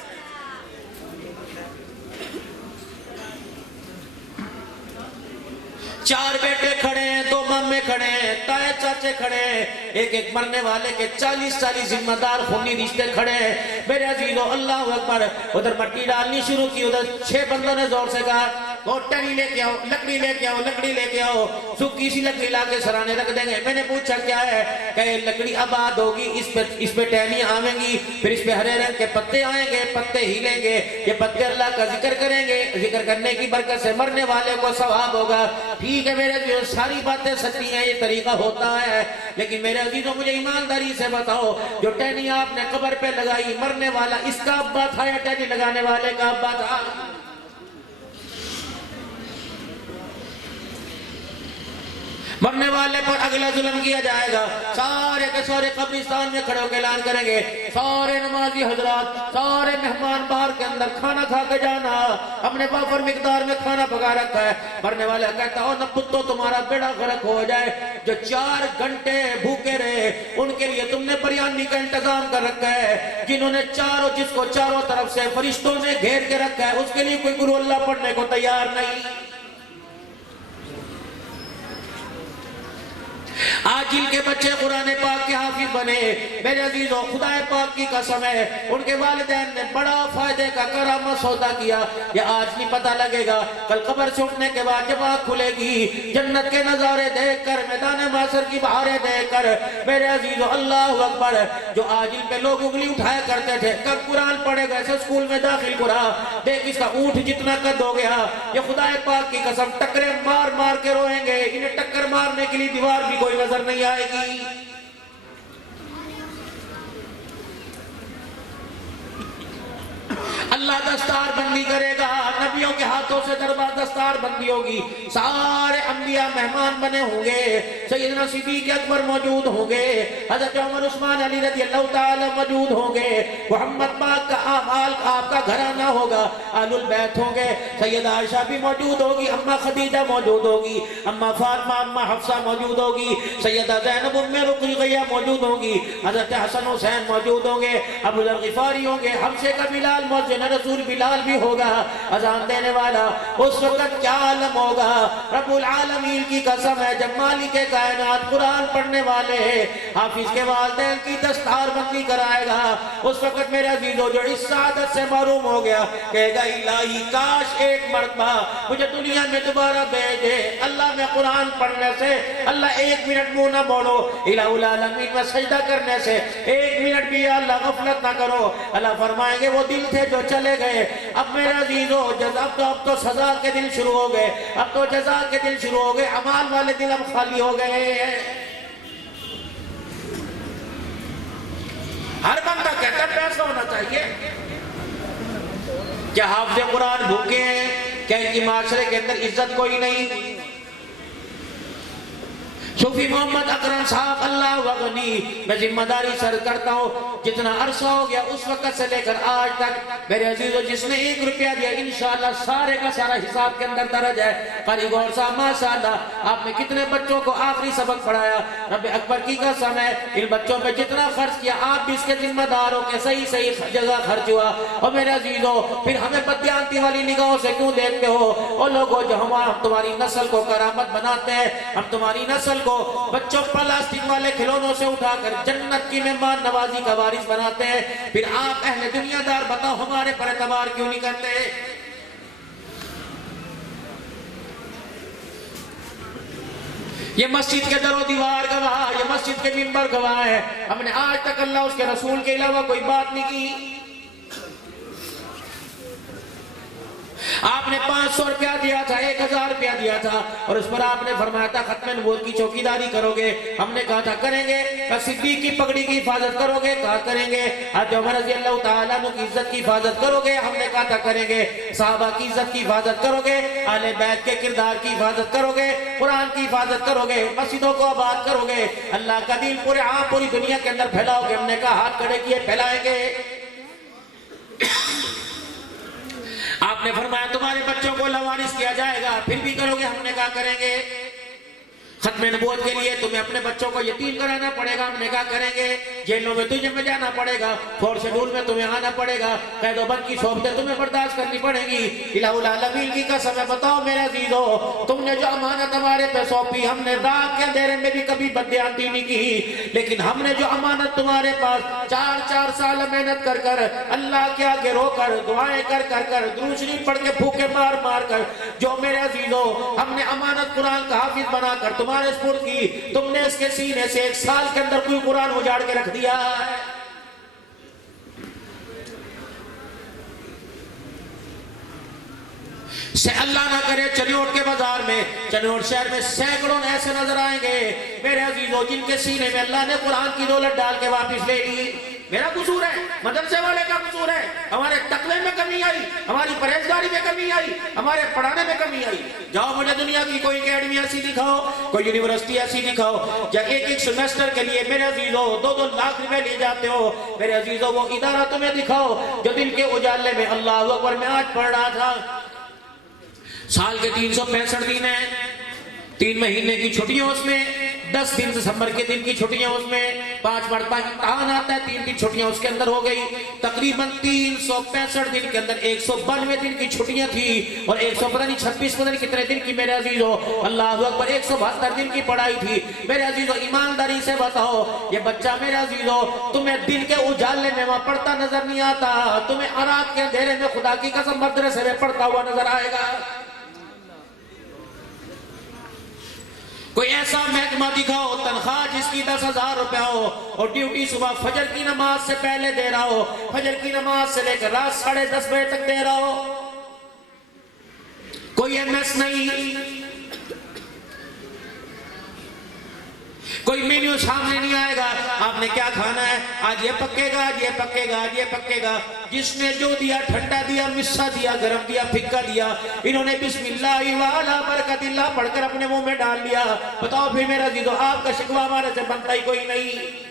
चार बेटे खड़े हैं, 2 मामे खड़े हैं, ताए चाचे खड़े हैं, एक एक मरने वाले के 40 जिम्मेदार खूनी रिश्ते खड़े हैं। मेरे अजीजों अल्लाह अकबर। उधर मट्टी डालनी शुरू की, उधर 6 बंदों ने जोर से कहा वो टनी लेके आओ, लकड़ी लेके आओ, लकड़ी लेके आओ। सूखी सी लकड़ी लाके सराने रख देंगे। मैंने पूछा क्या है? कहे लकड़ी आबाद होगी, इस पे टहनियां आवेंगी, फिर इस पे हरे रंग के पत्ते आएंगे, पत्ते हिलेंगे, ये पत्ते अल्लाह का जिक्र करेंगे, जिक्र करने की बरकत से मरने वाले को सवाब होगा। ठीक है मेरे जो सारी बातें सच्ची हैं, ये तरीका होता है, लेकिन मेरे अजीजों मुझे ईमानदारी से बताओ, जो टहनी आपने कब्र पे लगाई, मरने वाला इसका अब्बा था या टहनी लगाने वाले का अब्बा था? मरने वाले पर अगला जुल्म किया जाएगा। सारे के सारे कब्रिस्तान में खड़े होकर ऐलान करेंगे, सारे नमाजी हजरात, सारे मेहमान बाहर के अंदर खाना खा के जाना, हमने वाफर मिकदार में खाना पका रखा है। मरने वाला कहता हो न पुत्तो तुम्हारा बेड़ा गर्क हो जाए, जो 4 घंटे भूखे रहे उनके लिए तुमने बिरयानी का इंतजाम कर रखा है, जिन्होंने जिसको चारों तरफ से फरिश्तों ने घेर के रखा है, उसके लिए कोई गुरु अल्लाह पढ़ने को तैयार नहीं। आज जिनके बच्चे कुरान पाक के हाफिज बने, मेरे अजीजों खुदा पाक की कसम है, उनके वालिदैन ने बड़ा फायदे का करामत सौदा किया। ये आज नहीं पता लगेगा, कल कब्र से उठने के बाद जब आँख खुलेगी, जन्नत के नजारे देखकर, मैदान मासर की बहारें देखकर, मेरे अजीजों अल्लाह अकबर। जो आज इन पे लोग उंगली उठाया करते थे, कब कुरान पढ़ेगा, ऐसे स्कूल में दाखिल करा, देख इसका ऊँट जितना कद हो गया। ये खुदा पाक की कसम टक्करे मार मार के रोएंगे, इन्हें टक्कर मारने के लिए दीवार भी कोई नजर नहीं आएगी। अल्लाह दस्तार बंदी करेगा, नबियों के हाथों से दरबार दस्तार बंदी होगी, सारे अंबिया मेहमान बने होंगे, सैयदना सिद्दीक़ अकबर मौजूद होंगे, हज़रत उमर उस्मान अली रज़ी अल्लाह ताला मौजूद होंगे, मोहम्मद पाक का आमाल आपका घराना होगा, आलुल बैत होंगे, सैयदा आयशा भी मौजूद होगी, अम्मा खदीजा मौजूद होगी, अम्मा फातिमा, अम्मा हफ्सा मौजूद होगी, सैयदा ज़ैनब उम्मे रुक़ैया मौजूद होगी, हज़रत हसन हुसैन मौजूद होंगे, अबू ज़र ग़िफ़ारी होंगे, हमसे का बिलाल मौजूद, रसूल बिलाल भी होगा, अजान देने वाला। उस वक्त क्या आलम होगा, रब्बुल आलमीन की कसम है, जब मालिक कायनात कुरान पढ़ने वाले हाफिज के वालिदैन की दस्तार बंदी कराएगा, उस वक्त मेरे अजीजों जो इस सादत से महरूम हो गया, कहेगा इलाही काश एक मरतबा मुझे दुनिया में दोबारा भेजे। अल्लाह में कुरान पढ़ने से, अल्लाह 1 मिनट मुंह न मोड़ो, इलाहुल आलमीन में सजदा करने से 1 मिनट भी अल्लाह गफलत ना करो। अल्लाह फरमाएंगे वो दिल थे जो चले गए, अब मेरे अजीजों अब तो सजा के दिन शुरू हो गए, अब तो जजा के दिन शुरू हो गए, अमाल वाले दिल अब खाली हो गए हैं। हर बंदा कहता है पैसा होना चाहिए। क्या हाफिज़ कुरान भूखे हैं? क्या इनकी माशरे के अंदर इज्जत कोई नहीं? सूफी मोहम्मद अकरम साहब अल्लाह वगनी, मैं जिम्मेदारी सर करता हूँ, जितना अरसा हो गया उस वक्त से लेकर आज तक मेरे अजीजों जिसने 1 रुपया दिया इंशाअल्लाह सारे का सारा हिसाब के अंदर दर्ज है। कारी गौर साहब माशाअल्लाह आपने कितने बच्चों को आखिरी सबक पढ़ाया, रब्बे अकबर की कसम है इन बच्चों पे जितना खर्च किया आप भी इसके जिम्मेदार हो के सही सही जगह खर्च हुआ। और मेरे अजीजों फिर हमें बदयांती वाली निगाहों से क्यों देखते हो? और लोगों जो हम तुम्हारी नस्ल को करामत बनाते हैं, हम तुम्हारी नस्ल को बच्चों प्लास्टिक वाले खिलौनों से उठाकर जन्नत की मेहमान नवाजी का वारिस बनाते हैं, फिर आप अहले दुनियादार बताओ हमारे पर एतबार क्यों नहीं करते? ये मस्जिद के दरो दीवार गवाह, ये मस्जिद के मिंबर गवाह है, हमने आज तक अल्लाह उसके रसूल के अलावा कोई बात नहीं की। आपने 500 रुपया दिया था, 1000 रुपया दिया था, और उस पर आपने फरमाया था खत्म नबूवत की चौकीदारी करोगे। हमने कहा था करेंगे। सिद्दीक की पगड़ी की हिफाजत करोगे? कहा करेंगे। हज़रत उमर रज़ी अल्लाह ताला अन्हु की इज्जत की हिफाजत करोगे? हमने कहा था करेंगे। सहाबा की इज्जत की हिफाजत करोगे? आले बैत के किरदार की हिफाजत करोगे? कुरान की हिफाजत करोगे? मस्जिदों को आबाद करोगे? अल्लाह का दीन पूरी दुनिया के अंदर फैलाओगे? हमने कहा हाथ खड़े किए फैलाएंगे। आपने फरमाया तुम्हारे बच्चों को लवारिस किया जाएगा, फिर भी करोगे? हमने कहा करेंगे। खत्म नबूवत के लिए तुम्हें अपने बच्चों को यतीम कराना पड़ेगा। हमने कहा करेंगे। जेलों में तुझे में जाना पड़ेगा, फोर्स शेड्यूल में तुम्हें आना पड़ेगा, कैदोबंद की सोबतें तुम्हें बर्दाश्त करनी पड़ेगी। इलाहुल आलमीन की कसम है, बताओ मेरे अजीजों, तुमने जो अमानत हमारे पे सौंपी, हमने रात के अंधेरे में भी कभी बदयानती नहीं की, लेकिन हमने जो अमानत तुम्हारे पास 4-4 साल मेहनत कर कर, अल्लाह के आगे रोकर, दुआएं कर कर कर, दुरूद शरीफ पढ़ के, फूके मार मार कर, जो मेरे अजीजों हमने अमानत कुरान का हाफिज बनाकर तुम्हारे स्पुर्द की, तुमने इसके सीने से 1 साल के अंदर कोई कुरान उजाड़ के रख दिया है। से अल्लाह ना करे चनियोट के बाजार में, चनियोट शहर में सैकड़ों ऐसे नजर आएंगे मेरे अजीजों, जिनके सीने में अल्लाह ने कुरान की दौलत डाल के वापिस ले ली। मेरा कसूर है, मदरसे वाले का कसूर है, हमारे तकवे में कमी आई, हमारी परहेजगारी में कमी आई, हमारे पढ़ाने में कमी आई। जाओ मुझे दुनिया की कोई एकेडमी ऐसी दिखाओ, कोई यूनिवर्सिटी ऐसी दिखाओ, या एक सेमेस्टर के लिए मेरे अजीजों 2-2 लाख रुपए ले जाते हो। मेरे अजीजों वो इदारा तुम्हें दिखाओ जो दिन के उजाले में, अल्लाह अकबर, मैं आज पढ़ रहा था, साल के 365 दिन है, 3 महीने की छुट्टियां उसमें, 10 दिन दिसंबर के दिन की छुट्टियां उसमें, 5 मरतबा इम्तिहान आता है, 3 छुट्टियां उसके अंदर हो गई। तकरीबन 365 दिन के अंदर 192 दिन की छुट्टियां थी और 126 पता नहीं कितने दिन की मेरे अजीजों, अल्लाह अकबर, 172 दिन की पढ़ाई थी। मेरे अजीजों ईमानदारी से बताओ, ये बच्चा मेरे अजीजों तुम्हें दिन के उजाले में वहां पढ़ता नजर नहीं आता, तुम्हें रात के अंधेरे में खुदा की कसम मदरसे में पढ़ता हुआ नजर आएगा। कोई ऐसा महकमा दिखाओ, तनख्वाह जिसकी 10,000 रुपया हो और ड्यूटी सुबह फजर की नमाज से पहले दे रहा हो, फजर की नमाज से लेकर रात 10:30 बजे तक दे रहा हो। कोई एमएस नहीं, कोई मेन्यू सामने नहीं आएगा, आपने क्या खाना है, आज ये पकेगा, आज ये पकेगा, आज ये पकेगा। जिसने जो दिया, ठंडा दिया, मिस्सा दिया, गरम दिया, फिक्का दिया, इन्होंने बिस्मिल्लाह वाला बरकतिल्लाह पढ़कर अपने मुंह में डाल दिया। बताओ फिर मेरा जीजो, आपका शिकवा हमारे से बनता ही कोई नहीं।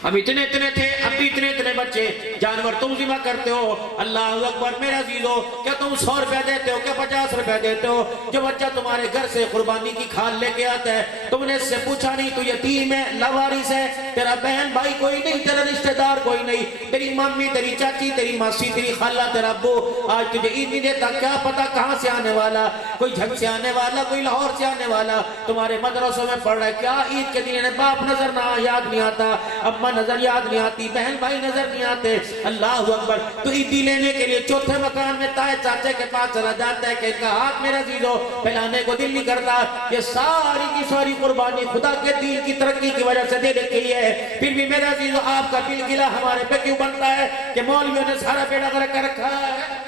अब इतने इतने थे, अब भी इतने इतने बच्चे, जानवर तुम जिम्मा करते हो। अल्लाह अकबर, मेरा जीजो, क्या तुम 100 रुपया देते हो, क्या 50 रुपया देते हो? जो बच्चा तुम्हारे घर से कुर्बानी की खाल लेके आता है, तुमने इससे पूछा नहीं तू यतीम है, लावारिस है, तेरा बहन भाई कोई नहीं, तेरा रिश्तेदार कोई नहीं, तेरी मम्मी, तेरी चाची, तेरी मासी, तेरी खाला, तेरा अब्बू आज तुझे ईद नहीं देता, क्या पता कहां से आने वाला, कोई झंग से आने वाला, कोई लाहौर से आने वाला तुम्हारे मदरसों में पढ़ रहा है। क्या ईद के दिन इन्हें बाप नजर ना याद नहीं आता, अम्मा नजर याद नहीं आती, बहन भाई नजर नहीं आते। अल्लाह अकबर, तो ईदी लेने के लिए चौथे मकान में ताए चाचे के पास चला जाता है कि इनका हाथ मेरा जीजो फैलाने को दिल नहीं करता। ये सारी की सारी कुर्बानी खुदा के दीन की तरक्की की वजह से देने के लिए है। फिर भी मेरा जीजो आपका दिल गिला हमारे पे क्यों बनता है कि मौलवियों ने सारा बेड़ा गर्क कर रखा है।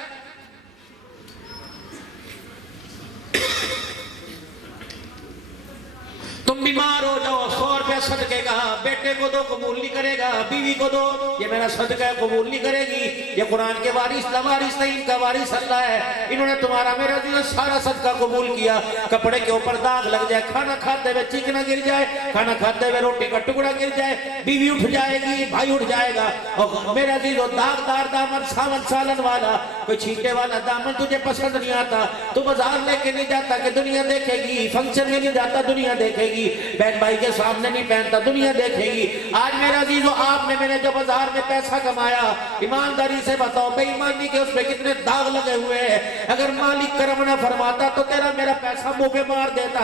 तुम बीमार हो जाओ, 100 रुपया सदके का, बेटे को दो कबूल नहीं करेगा, बीवी को दो ये मेरा सदका है कबूल नहीं करेगी। ये कुरान के वारिस लवारिस नहीं, इनका वारिस अल्लाह है। इन्होंने तुम्हारा मेरा दिल सारा सदका कबूल किया। कपड़े के ऊपर दाग लग जाए, खाना खाते हुए चिकना गिर जाए, खाना खाते हुए रोटी का टुकड़ा गिर जाए, बीवी उठ जाएगी, भाई उठ जाएगा। और मेरा दिल दागदार दामन, सावन सालन वाला, कोई छींटे वाला दामन तुझे पसंद नहीं आता, तू बाजार लेके नहीं जाता कि दुनिया देखेगी, फंक्शन में नहीं जाता दुनिया देखेगी, बहन भाई के सामने नहीं पहनता दुनिया देखेगी। आज मेरा अजीजो, आपने मैंने जो बाजार में पैसा कमाया, ईमानदारी से बताओ, बेईमानी के उसमें कितने दाग लगे हुए हैं। अगर मालिक करम न फरमाता तो तेरा मेरा पैसा मुंह पे मार देता।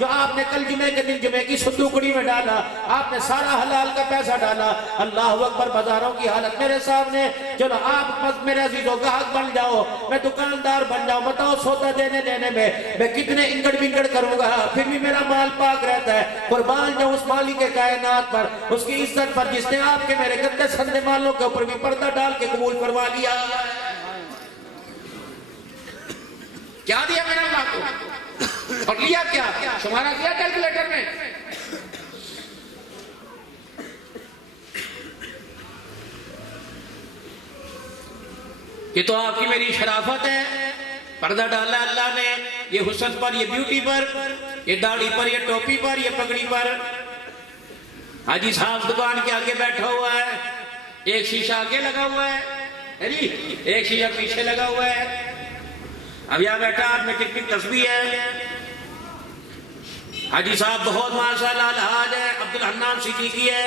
जो आपने कल जुमे के दिन जुमे की सुदुकड़ी में डाला, आपने सारा हलाल का पैसा डाला। अल्लाह अकबर, बाजारों की हालत मेरे सामने। चलो आप बस मेरे अजीजो ग्राहक बन जाओ, मैं दुकानदार बन जाऊं, बताओ सौदा देने देने में मैं कितने इंगड़ बिंगड़ करूंगा, फिर भी मेरा माल पाक रहता है। कुर्बान जाऊं उस मालिक के कायनात पर, उसकी इज्जत पर, जिसने आपके मेरे गंदे संदे मालों के ऊपर भी पर्दा डाल के कबूल करवा लिया। क्या दिया मैंने अल्लाह को और लिया क्या, तुम्हारा दिया कैलकुलेटर में। ये तो आपकी मेरी शराफत है, पर्दा डाला अल्लाह ने, ये हुस्न पर, ये ब्यूटी पर, ये दाढ़ी पर, ये टोपी पर, ये पगड़ी पर। हाजी साहब दुकान के आगे बैठा हुआ है, एक शीशा आगे लगा हुआ है, एक शीशा पीछे लगा हुआ है। अब यहाँ बैठा आदमी टिक तस्बीह है। हाजी साहब बहुत माशाल्लाह अलहाज है, अब्दुल हन्नान सिद्दीकी है,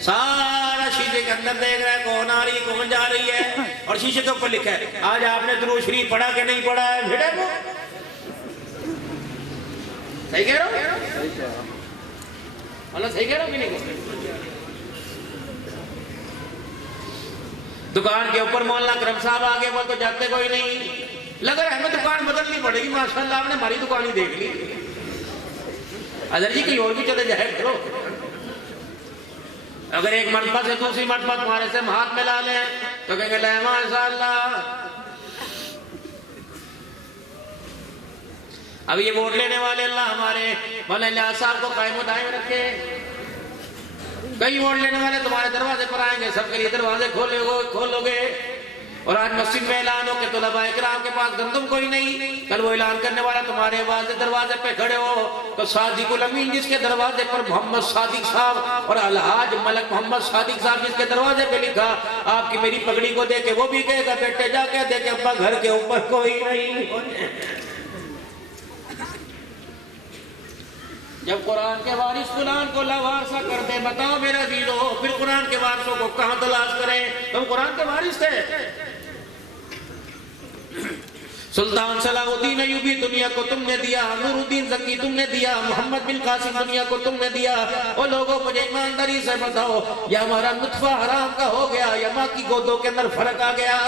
सारा शीशे के अंदर देख रहा है कौन आ रही है कौन जा रही है, और शीशे के ऊपर लिखा है आज आपने दुरूद शरीफ पढ़ा के नहीं पढ़ा है। भिड़े को सही कह रहा हूँ, मतलब सही कह रहा हूँ कि नहीं? दुकान के ऊपर मौलाना करम साहब आगे वो तो जाते कोई नहीं, लग रहा है हमें दुकान बदलनी पड़ेगी। माशाल्लाह आपने हमारी दुकान ही देख ली, अदर जी कहीं और भी चले जाए करो। अगर एक मरतबा से दूसरी मरतबा तुम्हारे से हाथ मिला ले तो कहेंगे ले माशाल्लाह। अब ये वोट लेने वाले अल्लाह हमारे मौलाना साहब को कायम दायम रखे। कई वोट लेने वाले तुम्हारे दरवाजे पर आएंगे, सबके लिए दरवाजे खोलोगे। और आज मस्जिद में ऐलान हो कि तुलबाए किराम के पास गंदम कोई नहीं, कल वो ऐलान करने वाला तुम्हारे दरवाजे पे खड़े हो तो सादिकुल अमीन जिसके दरवाजे पर मोहम्मद सादिक साहब और अलहाज मलक मोहम्मद सादिक साहब जिसके दरवाजे पे लिखा, आपकी मेरी पगड़ी को देखे वो भी कहेगा बेटे जाके देखे अब्बा घर के ऊपर कोई नहीं। जब कुरान के वारिस कुरान को लावारसा कर दे, बताओ मेरा जीरो फिर कुरान के वारिसों को कहां तलाश करें? तुम कुरान के वारिस थे। सुल्तान सलाहुद्दीन अय्यूबी दुनिया को तुमने दिया, नूरुद्दीन जकी तुमने दिया, मोहम्मद बिन कासिम दुनिया को तुमने दिया। ओ लोगों मुझे ईमानदारी से बताओ, या हमारा नुत्फा हराम का हो गया या माँ की गोदों के अंदर फर्क आ गया?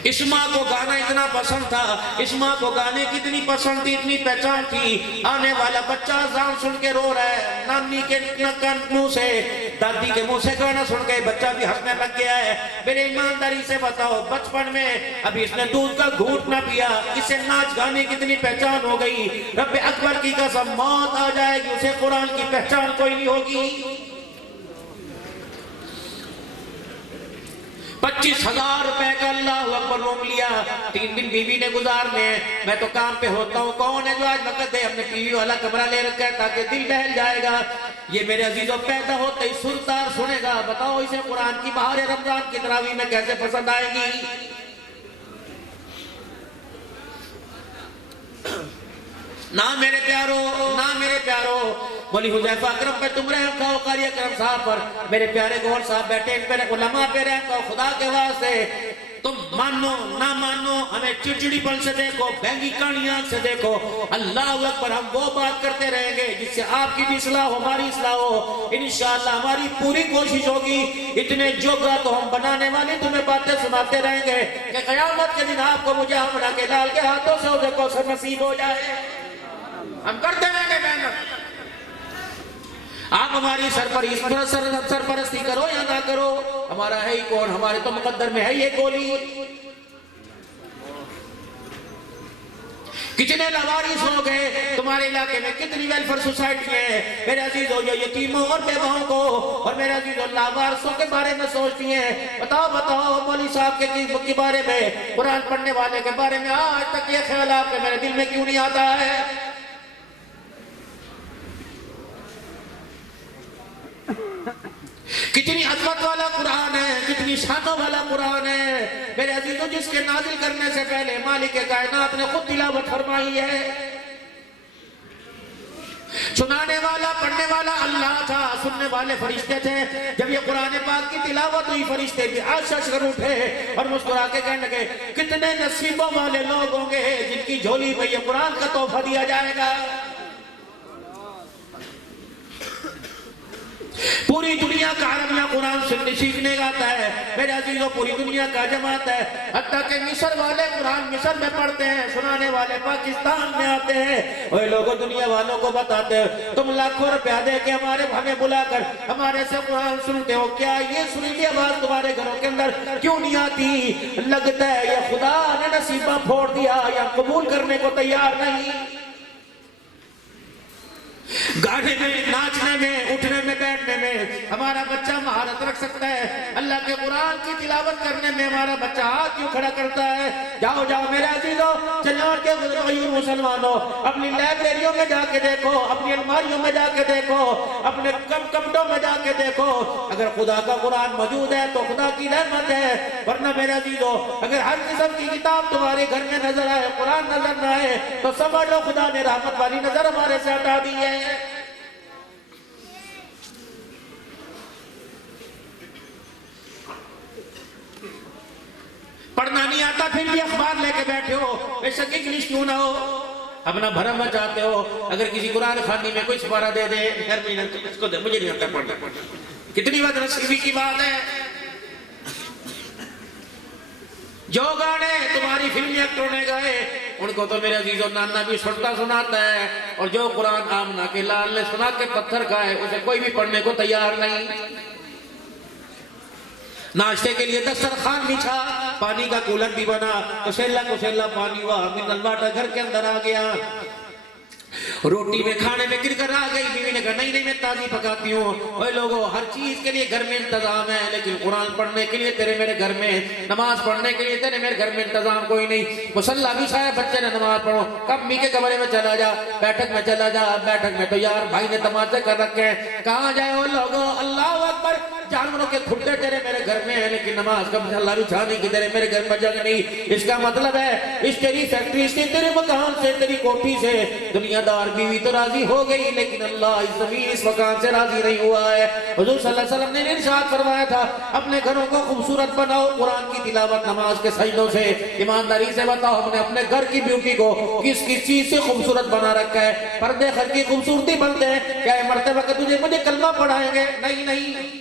इस माँ को गाना इतना पसंद था, इस माँ को गाने की इतनी पसंद थी, इतनी पहचान थी। आने वाला बच्चा अज़ान सुन के रो रहा है, नानी के मुंह से दादी के मुंह से गाना सुन के बच्चा भी हंसने लग गया है। मेरे ईमानदारी से बताओ, बचपन में अभी इसने दूध का घूंट ना पिया, इसे नाच गाने की इतनी पहचान हो गई, रब्बे अकबर की कसम मौत आ जाएगी उसे कुरान की पहचान कोई नहीं होगी। 25,000 रुपए का अल्लाह अकबर रोक लिया, 3 दिन बीवी ने गुजारने। मैं तो काम पे होता हूँ, कौन है जो आज वक्त दे? हमने टीवी वाला कमरा ले रखा है ताकि दिल बहल जाएगा। ये मेरे अजीजों पैदा होते ही सुरतार सुनेगा, बताओ इसे कुरान की बहार रमजान की तरावी में कैसे पसंद आएगी? ना मेरे प्यारो, ना मेरे प्यारो, बोली हुजैफा अकरम पे तुम रहम खाओ, कारी अकरम साहब पर, मेरे प्यारे गौर साहब बैठे इन पे, उलमा पे रहम खाओ खुदा के वास्ते। तुम मानो ना मानो, हमें चिड़चिड़ीपन से देखो, बैंगी कहानियां से देखो, अल्लाह अकबर, हम वो बात करते रहेंगे जिससे आपकी भी इस्लाह हो, हमारी इस्लाह हो। इंशाअल्लाह हमारी पूरी कोशिश होगी, इतने जोगा तो हम बनाने वाले तुम्हें बातें सुनाते रहेंगे कि क़यामत के दिन आपको मुझे हमरा के लाल के हाथों से उसे कौसर नसीब हो जाए। हम करते रहेंगे मेहनत। आप हमारी सरपरस्ती करो या ना करो, हमारा है ही कौन? हमारे तो मुकद्दर में है ये गोली। कितने लवारिस लोग हैं तुम्हारे इलाके में, कितनी वेलफेयर सोसाइटी है मेरे अजीजों, जो यतीमों और बेवाओं को और मेरे अजीजों लावारिसों के बारे में सोचती हैं। बताओ मौली साहब के बारे में, कुरान पढ़ने वाले के बारे में आज तक ये ख्याल आपके मेरे दिल में क्यों नहीं आता है? कितनी अज़मत वाला कुरान है, कितनी शानों वाला कुरान है मेरे अजीजों, जिसके नाजिल करने से पहले मालिक कायनात ने खुद तिलावत फरमाई है। सुनाने वाला पढ़ने वाला अल्लाह था, सुनने वाले फरिश्ते थे। जब ये कुरान पाक की तिलावत हुई, फरिश्ते भी आशीष कर उठे और मुस्कुरा के कहने लगे, कितने नसीबों वाले लोग होंगे जिनकी झोली में ये कुरान का तोहफा दिया जाएगा। पूरी दुनिया का अरबिया कुरान सुनने सीखने आता है मेरे अजीजों, पूरी दुनिया का जमात है। हत्ता के मिस्र वाले कुरान मिस्र में पढ़ते हैं, सुनाने वाले पाकिस्तान में आते हैं। और लोगों दुनिया वालों को बताते हैं, तुम लाखों रुपया दे के हमें बुलाकर हमारे से कुरान सुनते हो, क्या ये सुरीली आवाज तुम्हारे घरों के अंदर क्यों नहीं आती? लगता है या खुदा ने नसीबा फोड़ दिया या कबूल करने को तैयार नहीं। गाने में, नाचने में, उठने में, बैठने में हमारा बच्चा महारत रख सकता है। अल्लाह के कुरान की तिलावत करने में हमारा बच्चा हाथ क्यों खड़ा करता है? जाओ जाओ मेरे अजीजों, चलो के मुसलमानों, अपनी लाइब्रेरियों में जाके देखो, अपनी अलमारियों में जाके देखो, अपने कमटों में जाके देखो, अगर खुदा का कुरान मौजूद है तो खुदा की रहमत है, वरना मेरे अजीजों अगर हर किस्म की किताब तुम्हारे घर में नजर आए, कुरान नजर न आए, तो समझ लो खुदा ने रहमत वाली नजर हमारे से हटा दी है। पढ़ना नहीं आता फिर भी अखबार लेके बैठे हो, बेशक इंग्लिश क्यों ना हो, अपना भरम मचाते हो। अगर किसी कुरान खानी में कोई सिपारा दे दे, घर में इसको दे, मुझे नहीं आता पढ़ना, कितनी बदनसीबी की बात है। जो गाने तुम्हारी फिल्मी एक्टरों ने गाए उनको तो मेरे अजीजों नाना भी सुनता सुनाता है, और जो कुरान आमना के लाल ने सुना के पत्थर खाए उसे कोई भी पढ़ने को तैयार नहीं। नाश्ते के लिए दस्तरखान बिछा, पानी का कूलर भी बना, कुसेला पानी हुआ, मिनरल वाटर घर के अंदर आ गया, रोटी में खाने में गिरकर आ गई, बीवी ने कहा नहीं नहीं मैं ताजी पकाती हूँ। ओए लोगों, हर चीज के लिए घर में इंतजाम है, लेकिन कुरान पढ़ने के लिए तेरे मेरे घर में, नमाज पढ़ने के लिए तेरे मेरे घर में इंतजाम कोई नहीं। मुसल्ला बिछाया, बच्चे ने नमाज पढ़ो, कब मी के कमरे में चला जा, बैठक में चला जा, बैठक में तो यार भाई ने तमाचे कर रखे हैं, कहाँ जाए वो लोगों, अल्लाह अकबर, जानवरों के खुट्टे तेरे मेरे घर में है, लेकिन नमाज का मसल्ला बिछाने की तेरे मेरे घर में जगह नहीं। इसका मतलब है इस तेरी फैक्ट्री से, तेरे मकान से, तेरी कोठी से दुनियादार बीवी तो राजी हो गई, लेकिन अल्लाह इस जमीन इस मकान से राजी नहीं हुआ है। हुजूर सल्लल्लाहु अलैहि वसल्लम ने इरशाद फरमाया था, अपने घरों को खूबसूरत बनाओ कुरान की तिलावत नमाज के सजदों से। ईमानदारी से बताओ, हमने अपने घर की ब्यूटी को किस किस चीज से खूबसूरत बना रखा है? पर्दे घर की खूबसूरती बनते हैं क्या? मरते वक्त तुझे मुझे कलमा पढ़ाएंगे? नहीं नहीं।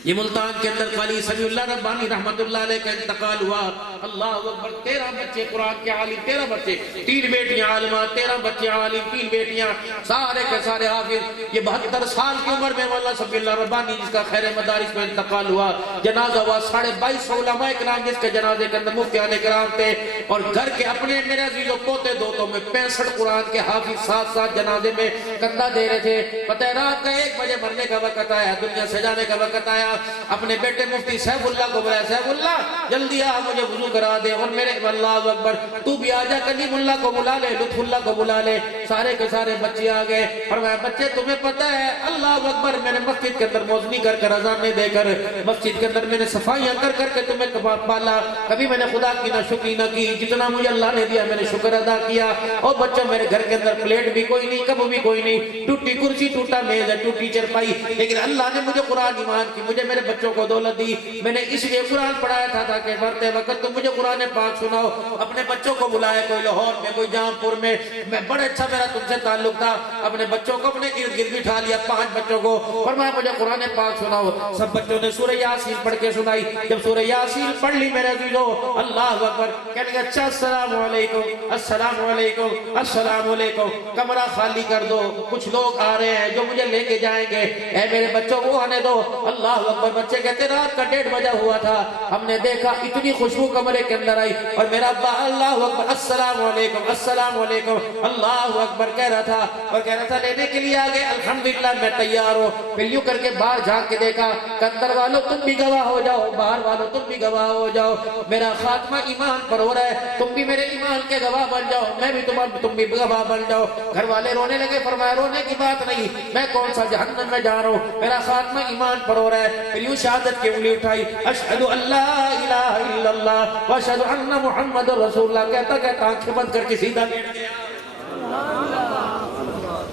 ये मुल्तान के अंदर काली समीउल्लाह रब्बानी रहमतुल्लाह अलैह का इंतकाल हुआ। अल्लाह अकबर, 13 बच्चे कुरान के आलिम, 13 बच्चे, 3 बेटियां आलिमा, 13 बच्चे आलिम, 3 बेटियां, सारे के सारे हाफिज। ये 72 साल की उम्र में मौलाना समीउल्लाह रब्बानी जिसका खैर मदारिस में इंतकाल हुआ, जनाजा हुआ 22.5 उलमा इकराम जिसके जनाजे के अंदर मुफ्तियान इकराम थे, और घर के अपने मेरे अजीजों पोते दोतों में 65 कुरान के हाफिज साथ जनाजे में कंधा दे रहे थे। पता है रात का 1 बजे मरने का वक्त आया, दुनिया से जाने का वक्त आया। अपने बेटे मुफ्ती सैफुल्लाह को बुलाया, सैफुल्लाह जल्दी आ, मुझे वुजू करा दे, और मेरे अल्लाह अकबर तू भी आ जा, कलीमुल्लाह को बुला ले, लुत्फुल्लाह को बुला ले। सारे के सारे बच्चे आ गए, और वह बच्चे तुम्हें पता है अल्लाह अकबर, मैंने मस्जिद के अंदर मौजनी कर अज़ानें देकर, मस्जिद के अंदर मैंने सफाइयां कर करके तुम्हें पाला, कभी मैंने खुदा की ना शुक्री ना की, जितना मुझे अल्लाह ने दिया मैंने शुक्र अदा किया। और बच्चों, मेरे घर के अंदर प्लेट भी कोई नहीं, कब भी कोई नहीं, टूटी कुर्सी, टूटा मेज है, टूटी चरपाई, लेकिन अल्लाह ने मुझे कुरान ईमान की, मुझे मेरे बच्चों को दौलत दी। मैंने इसलिए कुरान पढ़ाया था ताकि मरते वक्त तुम मुझे कुरान पाक सुनाओ। अपने बच्चों को बुलाया, कोई लाहौर में, कोई जामपुर में, मैं बड़े अच्छा मेरा तुमसे ताल्लुक था, अपने बच्चों को अपने इर्द गिर्द बिठा लिया, 5 बच्चों को, और मैं मुझे कुरान पाक सुनाओ। सब बच्चों ने सूरह यासीन पढ़ के सुनाई। जब सूरह यासीन पढ़ ली मेरे अजीजों, अल्लाह अकबर, कहने लगे अच्छा अस्सलाम वालेकुम, अस्सलाम वालेकुम, अस्सलाम वालेकुम, कमरा खाली कर दो, कुछ लोग आ रहे हैं जो मुझे लेके जाएंगे, ऐ मेरे बच्चों को आने दो। अल्लाह अकबर, बच्चे कहते रात का 1:30 बजा हुआ था, हमने देखा इतनी खुशबू कमरे के अंदर आई, और मेरा अब्बा अल्लाह अकबर, अस्सलाम वालेकुम, अस्सलाम वालेकुम, अल्लाह अकबर कह रहा था, और कह रहा था लेने के लिए आ गए, अल्हम्दुलिल्लाह मैं तैयार हूँ। फिर यूं करके बाहर झांक के देखा, अंदर वालों तुम भी गवाह हो जाओ, बाहर वालों तुम भी गवाह हो जाओ, मेरा खात्मा ईमान पर हो रहा है, तुम भी मेरे ईमान के गवाह बन जाओ, मैं भी तुम भी गवाह बन जाओ। घर वाले रोने लगे, फरमाया रोने की बात नहीं, मैं कौन सा जहन्नम में जा रहा हूँ, मेरा खात्मा ईमान पर हो रहा है। फिर यूं शहादत की उंगली उठाई, अशहदु अल्ला इलाहा इल्लल्लाह व अशहदु अन्ना मुहम्मदुर रसूलुल्लाह, कहता कहता आंखें बंद करके सीधा लेट गया।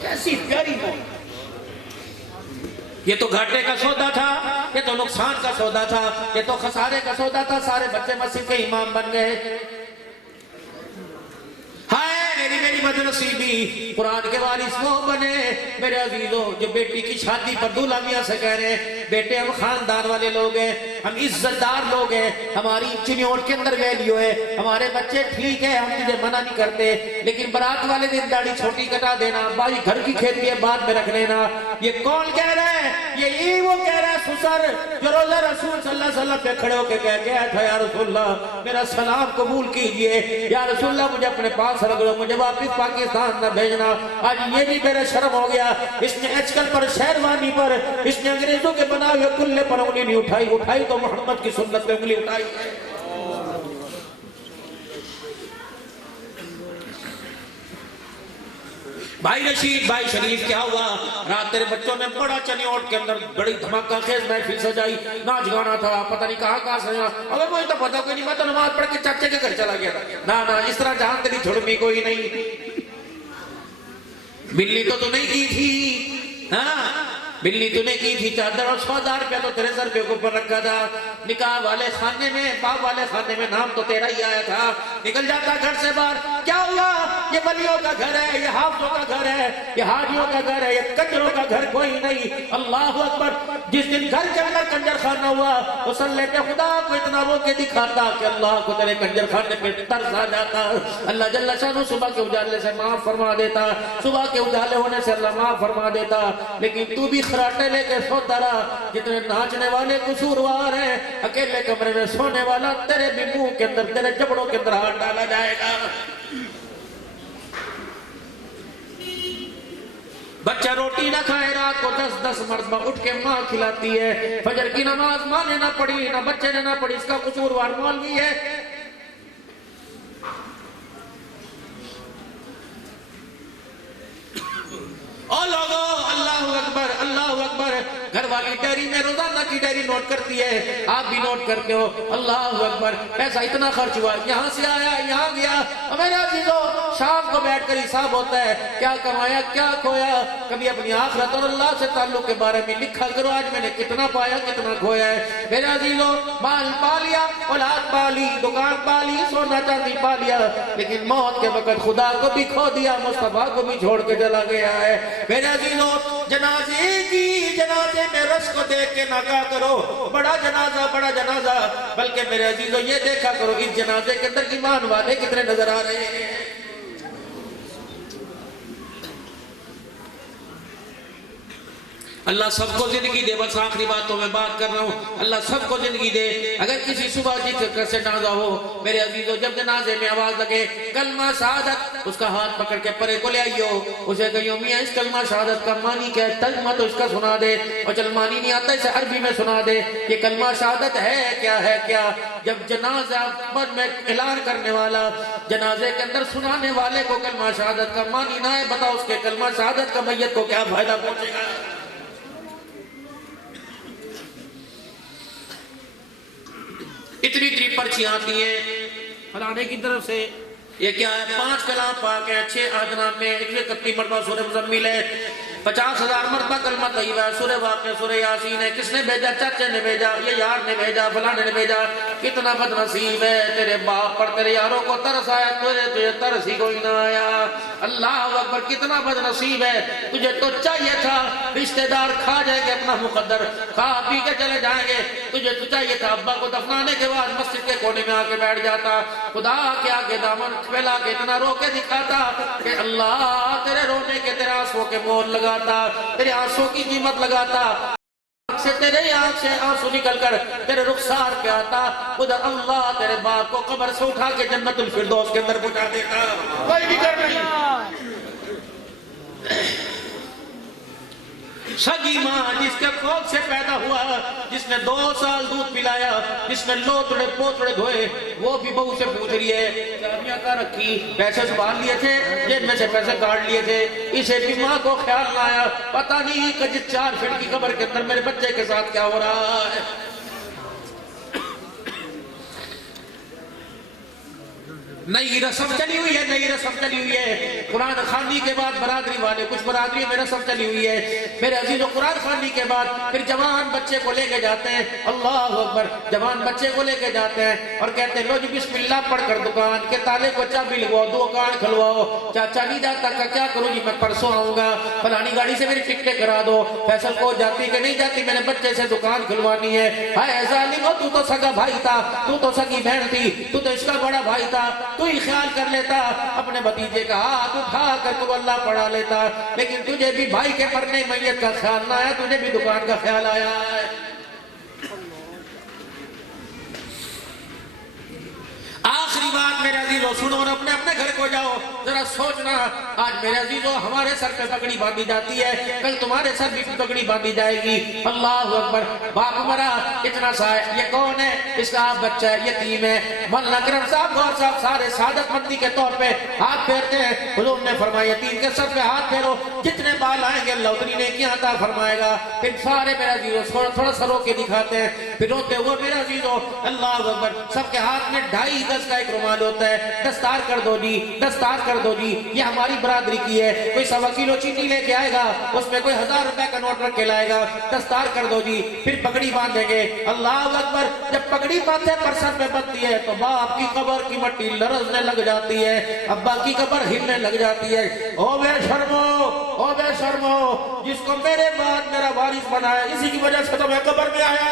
कैसी प्यारी मौत। ये तो घाटे का सौदा था, ये तो नुकसान का सौदा था, ये तो खसारे का सौदा था। सारे बच्चे मस्जिद के इमाम बन गए। हाय मेरी बदनसीबी, कुरान के वारिस वो बने मेरे अजीजों जो बेटी की शादी पर दूल्हा मियां से कह रहे हैं बेटे हम खानदान वाले लोग हैं, हम इज्जतदार लोग हैं, हमारी चिन्होट के अंदर वैल्यू है, हमारे बच्चे ठीक है, हम तुझे मना नहीं करते, लेकिन बारात वाले दिन दाढ़ी छोटी कटा देना, भाई घर की खेती है बाद में रख लेना। ये कौन कह रहा है? यही वो कह रहा है सुसर जो रोजा रसूल सल्लल्लाहु अलैहि वसल्लम पे खड़े होकर कह के आया था, या रसूलल्लाह मेरा सलाम कबूल कीजिए, या रसूलल्लाह मुझे अपने पास रख लो, मुझे वापिस पाकिस्तान न भेजना। आज ये भी मेरा शर्म हो गया, इसने आजकल पर शेरवानी पर, इसने अंग्रेजों के बनाए हुए कुल्ले पर उंगली नहीं उठाई तो मोहम्मद की सुन्नत पे उंगली उठाई। भाई रशीद भाई शरीफ क्या हुआ? रात तेरे बच्चों ने बड़ा चनियोट के अंदर बड़ी धमाका खेज महफिल सजाई, नाच गाना था, पता नहीं कहाँ कहाँ सजा। अबे मुझे तो पता कोई नहीं, मैं तो नमाज पढ़ के चाचे के घर चला गया था। ना ना, इस तरह जान तेरी छुड़मी कोई नहीं। बिल्ली तो तू नहीं की थी, हाँ बिल्ली तूने की थी। चादर और 100,000 रुपया तो तेरे सर पे ऊपर रखा था। निकाह वाले खाने में, बाप वाले खाने में नाम तो तेरा ही आया था। निकल जाता घर से बाहर, क्या हुआ? ये वलियों का घर है, ये हाफिजों का घर है, ये हाजियों का घर है, ये कंजरों का घर कोई नहीं। अल्लाह अकबर। जिस दिन घर के अंदर कंजर खाना हुआ, उस अल्लाह पे खुदा को इतना रो के दिखाता कि अल्लाह को तेरे कंजर खाने पे तरस आ जाता। अल्लाह जल्ला शानू सुबह के उजाले से माफ फरमा देता, सुबह के उजाले होने से अल्लाह माफ फरमा देता। लेकिन तू भी खराटे लेके सोता रहा। जितने नाचने वाले कसूरवार हैं, अकेले कमरे में सोने वाला, तेरे भी मुंह के अंदर, तेरे जबड़ों के अंदर हाथ डाला जाएगा। बच्चा रोटी ना खाए, रात को 10-10 मरतबा उठ के माँ खिलाती है। फजर की नमाज माँ ने ना पढ़ी, ना बच्चे ने ना पढ़ी, इसका कसूरवार मौलवी है। ओ लोगो, अल्लाह अकबर, अल्लाह अकबर। घर वाली डायरी में रोजाना की डायरी नोट करती है, आप भी नोट करते हो। अल्लाह अकबर। पैसा इतना खर्च हुआ, यहाँ से आया, यहाँ गया। मेरे अजीजों, शाम को बैठकर हिसाब होता है, क्या कमाया, क्या खोया। कभी अपनी आखिरत और अल्लाह से ताल्लुक के बारे में लिखा करो, आज मैंने कितना पाया, कितना खोया है। मेरे अजीजों, माल पा लिया, औलाद पा ली, दुकान पा ली, सोना चांदी पा लिया, लेकिन मौत के वक्त खुदा को भी खो दिया, मुस्तफा को भी छोड़ के चला गया है। मेरे अजीजों, जनाजे में रस को देख के ना क्या करो बड़ा जनाजा, बड़ा जनाजा, बल्कि मेरे अजीजों ये देखा करो इस जनाजे के अंदर ईमान वाले कितने नजर आ रहे हैं। अल्लाह सबको जिंदगी दे, बस आखिरी बात तो मैं बात कर रहा हूँ, अल्लाह सबको जिंदगी दे। अगर किसी सुबह जिक्र से जनाजा हो, मेरे अजीजों, जब जनाजे में आवाज लगे कलमा शहादत, उसका हाथ पकड़ के परे को ले आइयो, उसे कहियो मियाँ इस कलमा शहादत का मानी क्या है, तर्जुमा तो इसका सुना दे। और चल मानी नहीं आता, इसे अरबी में सुना दे, ये कलमा शहादत है क्या, है क्या। जब जनाजा में ऐलान करने वाला जनाजे के अंदर सुनाने वाले को कलमा शहादत का मानी ना है, बताओ उसके कलमा शहादत का मैयत को क्या फायदा पहुंचेगा। इतनी इतनी पर्चियां आती हैं फलाने की तरफ से, ये क्या है, 5 कलाम पाक है, 6 आदनाम में 131 मरतबा सूरह मुज़म्मिल है, 50,000 मरतबा कलमा तय्यबा है, सूरह वाक़िया, सूरह यासीन है। किसने भेजा? चाचे ने भेजा, ये यार ने भेजा, फलाने ने भेजा। कितना बदनसीब है, तेरे बाप पर तेरे यारों को तरस आया, तुझे तरस ही कोई ना आया। अल्लाह अकबर, कितना बदनसीब है, तुझे तो चाहिए था रिश्तेदार खा जाएंगे अपना मुकद्दर, खा पी के चले जाएंगे, तुझे तो चाहिए था अब्बा को दफनाने के बाद मस्जिद के कोने में आके बैठ जाता, खुदा के आगे दामन फैला के इतना रो के दिखाता कि अल्लाह तेरे रोने के, तेरे आंसुओं के मोल लगाता, तेरे आंसुओं की कीमत लगाता, से तेरे आंख से आंसू निकल कर तेरे रुखसार पे आता, उधर अल्लाह तेरे बाप को कब्र से उठा के जन्नतुल फिरदौस के अंदर पहुंचा देता। कोई भी कर नहीं। सगी माँ जिसके कोख से पैदा हुआ, जिसने 2 साल दूध पिलाया, जिसने लोथड़े पोथड़े धोए, वो भी बहू से पूछ रही है चाबियां कहाँ रखी, पैसे संभाल लिए थे, जेब में से पैसे काट लिए थे। इसे भी माँ को ख्याल ना आया, पता नहीं कि 4 फीट की कब्र के अंदर मेरे बच्चे के साथ क्या हो रहा है। नई रस्म चली हुई है, नई रस्म चली हुई है। कुरान खानी के बाद बरादरी वाले, कुछ बरादरी में रस्म चली हुई है मेरे अजीजों। कुरान खानी के बाद फिर जवान बच्चे को लेके जाते हैं, अल्लाह अकबर, जवान बच्चे को लेके जाते हैं और कहते हैं लो जी बिस्मिल्लाह पढ़कर दुकान के ताले को चाबी लगवाओ, दुकान खुलवाओ। चाचा नहीं जाता का क्या करूँ जी, मैं परसों आऊंगा, फलानी गाड़ी से मेरी टिकटें करा दो। फैसल को जाती कि नहीं जाती, मैंने बच्चे से दुकान खुलवानी है। हाय जालिम, तू तो सगा भाई था, तू तो सगी बहन थी, तू तो इसका बड़ा भाई था, तू ही ख्याल कर लेता, अपने भतीजे का हाथ उठा कर तू अल्लाह पढ़ा लेता। लेकिन तुझे भी भाई के मरने मैयत का ख्याल ना आया, तुझे भी दुकान का ख्याल आया है। आखिरी बात मेरे अजीजों सुनो और अपने अपने घर को जाओ, जरा सोचना, आज मेरे अजीजों हमारे सर पे पगड़ी बांधी जाती है, कल तुम्हारे सर भी पगड़ी बांधी जाएगी। अल्लाह अकबर। बाप मरा इतना सा है, ये कौन है? इसका आप बच्चा है, यतीम है। मौलाना करम साहब गौर साहब सारे सादतमंदी के तौर पे हाथ फेरते हैं। हुजूर ने फरमाया यतीम के सर पे हाथ फेरो, जितने बाल आएंगे अल्लाह उतनी नेकियां अता फरमाएगा। फिर सारे मेरा अजीजों थोड़ा थोड़ा सरों के दिखाते हैं, फिर रोते हुए मेरा अजीजों अल्लाह अकबर। सबके हाथ में 2.5 गज का एक रुमाल होता है। दस्तार कर दो जी, दस्तार कर दो जी, ये हमारी बरादरी की है। कोई 1.25 किलो चीनी लेके आएगा, उसमें कोई 1000 रुपए का नोट रख के लाएगा। दस्तार कर दो जी, फिर पगड़ी बांधेंगे। अल्लाह अकबर। जब पगड़ी माथे पर सर पे बनती है तो बाप की कब्र की मट्टी लरजने लग जाती है, अब्बा की कब्र हिलने लग जाती है। ओ बेशर्मो, ओ बेशर्मो, जिसको मेरे बाद मेरा वारिस बनाया, इसी की वजह से तो मैं कब्र में आया।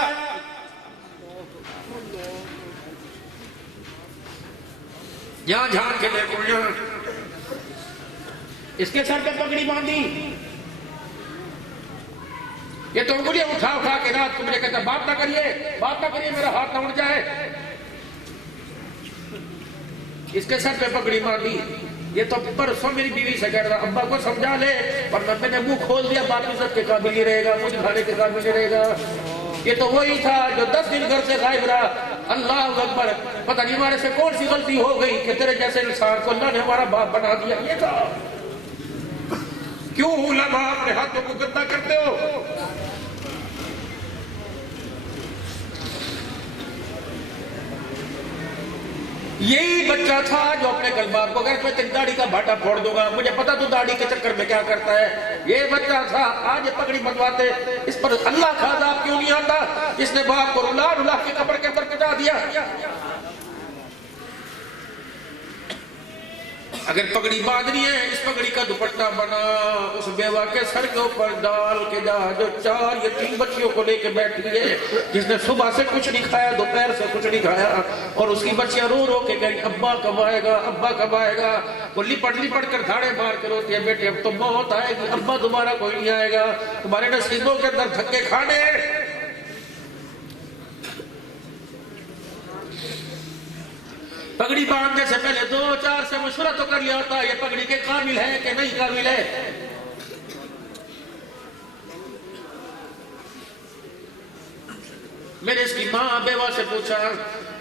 यहां झांक के देखो, यहां इसके सर पे पगड़ी बांधी, ये तो उंगलियां उठा उठा के रात को मुझे कहता बात ना करिए, बात ना करिए, मेरा हाथ ना उड़ जाए। इसके सर पे पगड़ी बांधी। ये तो परसों मेरी बीवी से कह रहा अब्बा को समझा ले, पर मैंने मुंह खोल दिया, बाप इज्जत के काबिल ही रहेगा, मुझे खाने के काबिल ही रहेगा। ये तो वही था जो 10 दिन घर से गायब रहा। अल्लाह अकबर। पता नहीं हमारे से कौन सी गलती हो गई कि तेरे जैसे इंसान को अल्लाह ने हमारा बाप बना दिया। ये था क्यों उलमा अपने हाथों को गंदा करते हो? यही बच्चा था जो अपने कल बाप को अगर मैं तेरी दाढ़ी का भाटा फोड़ दूंगा, मुझे पता तू दाढ़ी के चक्कर में क्या करता है। ये बच्चा था, आज ये पगड़ी बंधवाते, इस पर अल्लाह का अज़ाब क्यों नहीं आता? इसने बाप को रुला रुला के कब्र के अंदर पहुंचा दिया। अगर पगड़ी बांधनी है, इस पगड़ी का दुपट्टा बना उस बेवा के सर के ऊपर डाल के जा, जो 4 या 3 बच्चियों को लेके बैठी है, जिसने सुबह से कुछ नहीं खाया, दोपहर से कुछ नहीं खाया, और उसकी बच्चियां रो रो के गई अब्बा कब आएगा, अब्बा कब आएगा। वो लिपट लिपट कर धाड़े मार के रोती है, बेटे अब तो मौत आएगी, अब्बा दोबारा कोई नहीं आएगा, तुम्हारे नसीबों के अंदर धक्के खाने। पगड़ी बांधने से पहले 2-4 से मशवरा तो कर लिया होता, ये पगड़ी के काबिल है कि नहीं काबिल है। मैंने इसकी माँ बेवा से पूछा,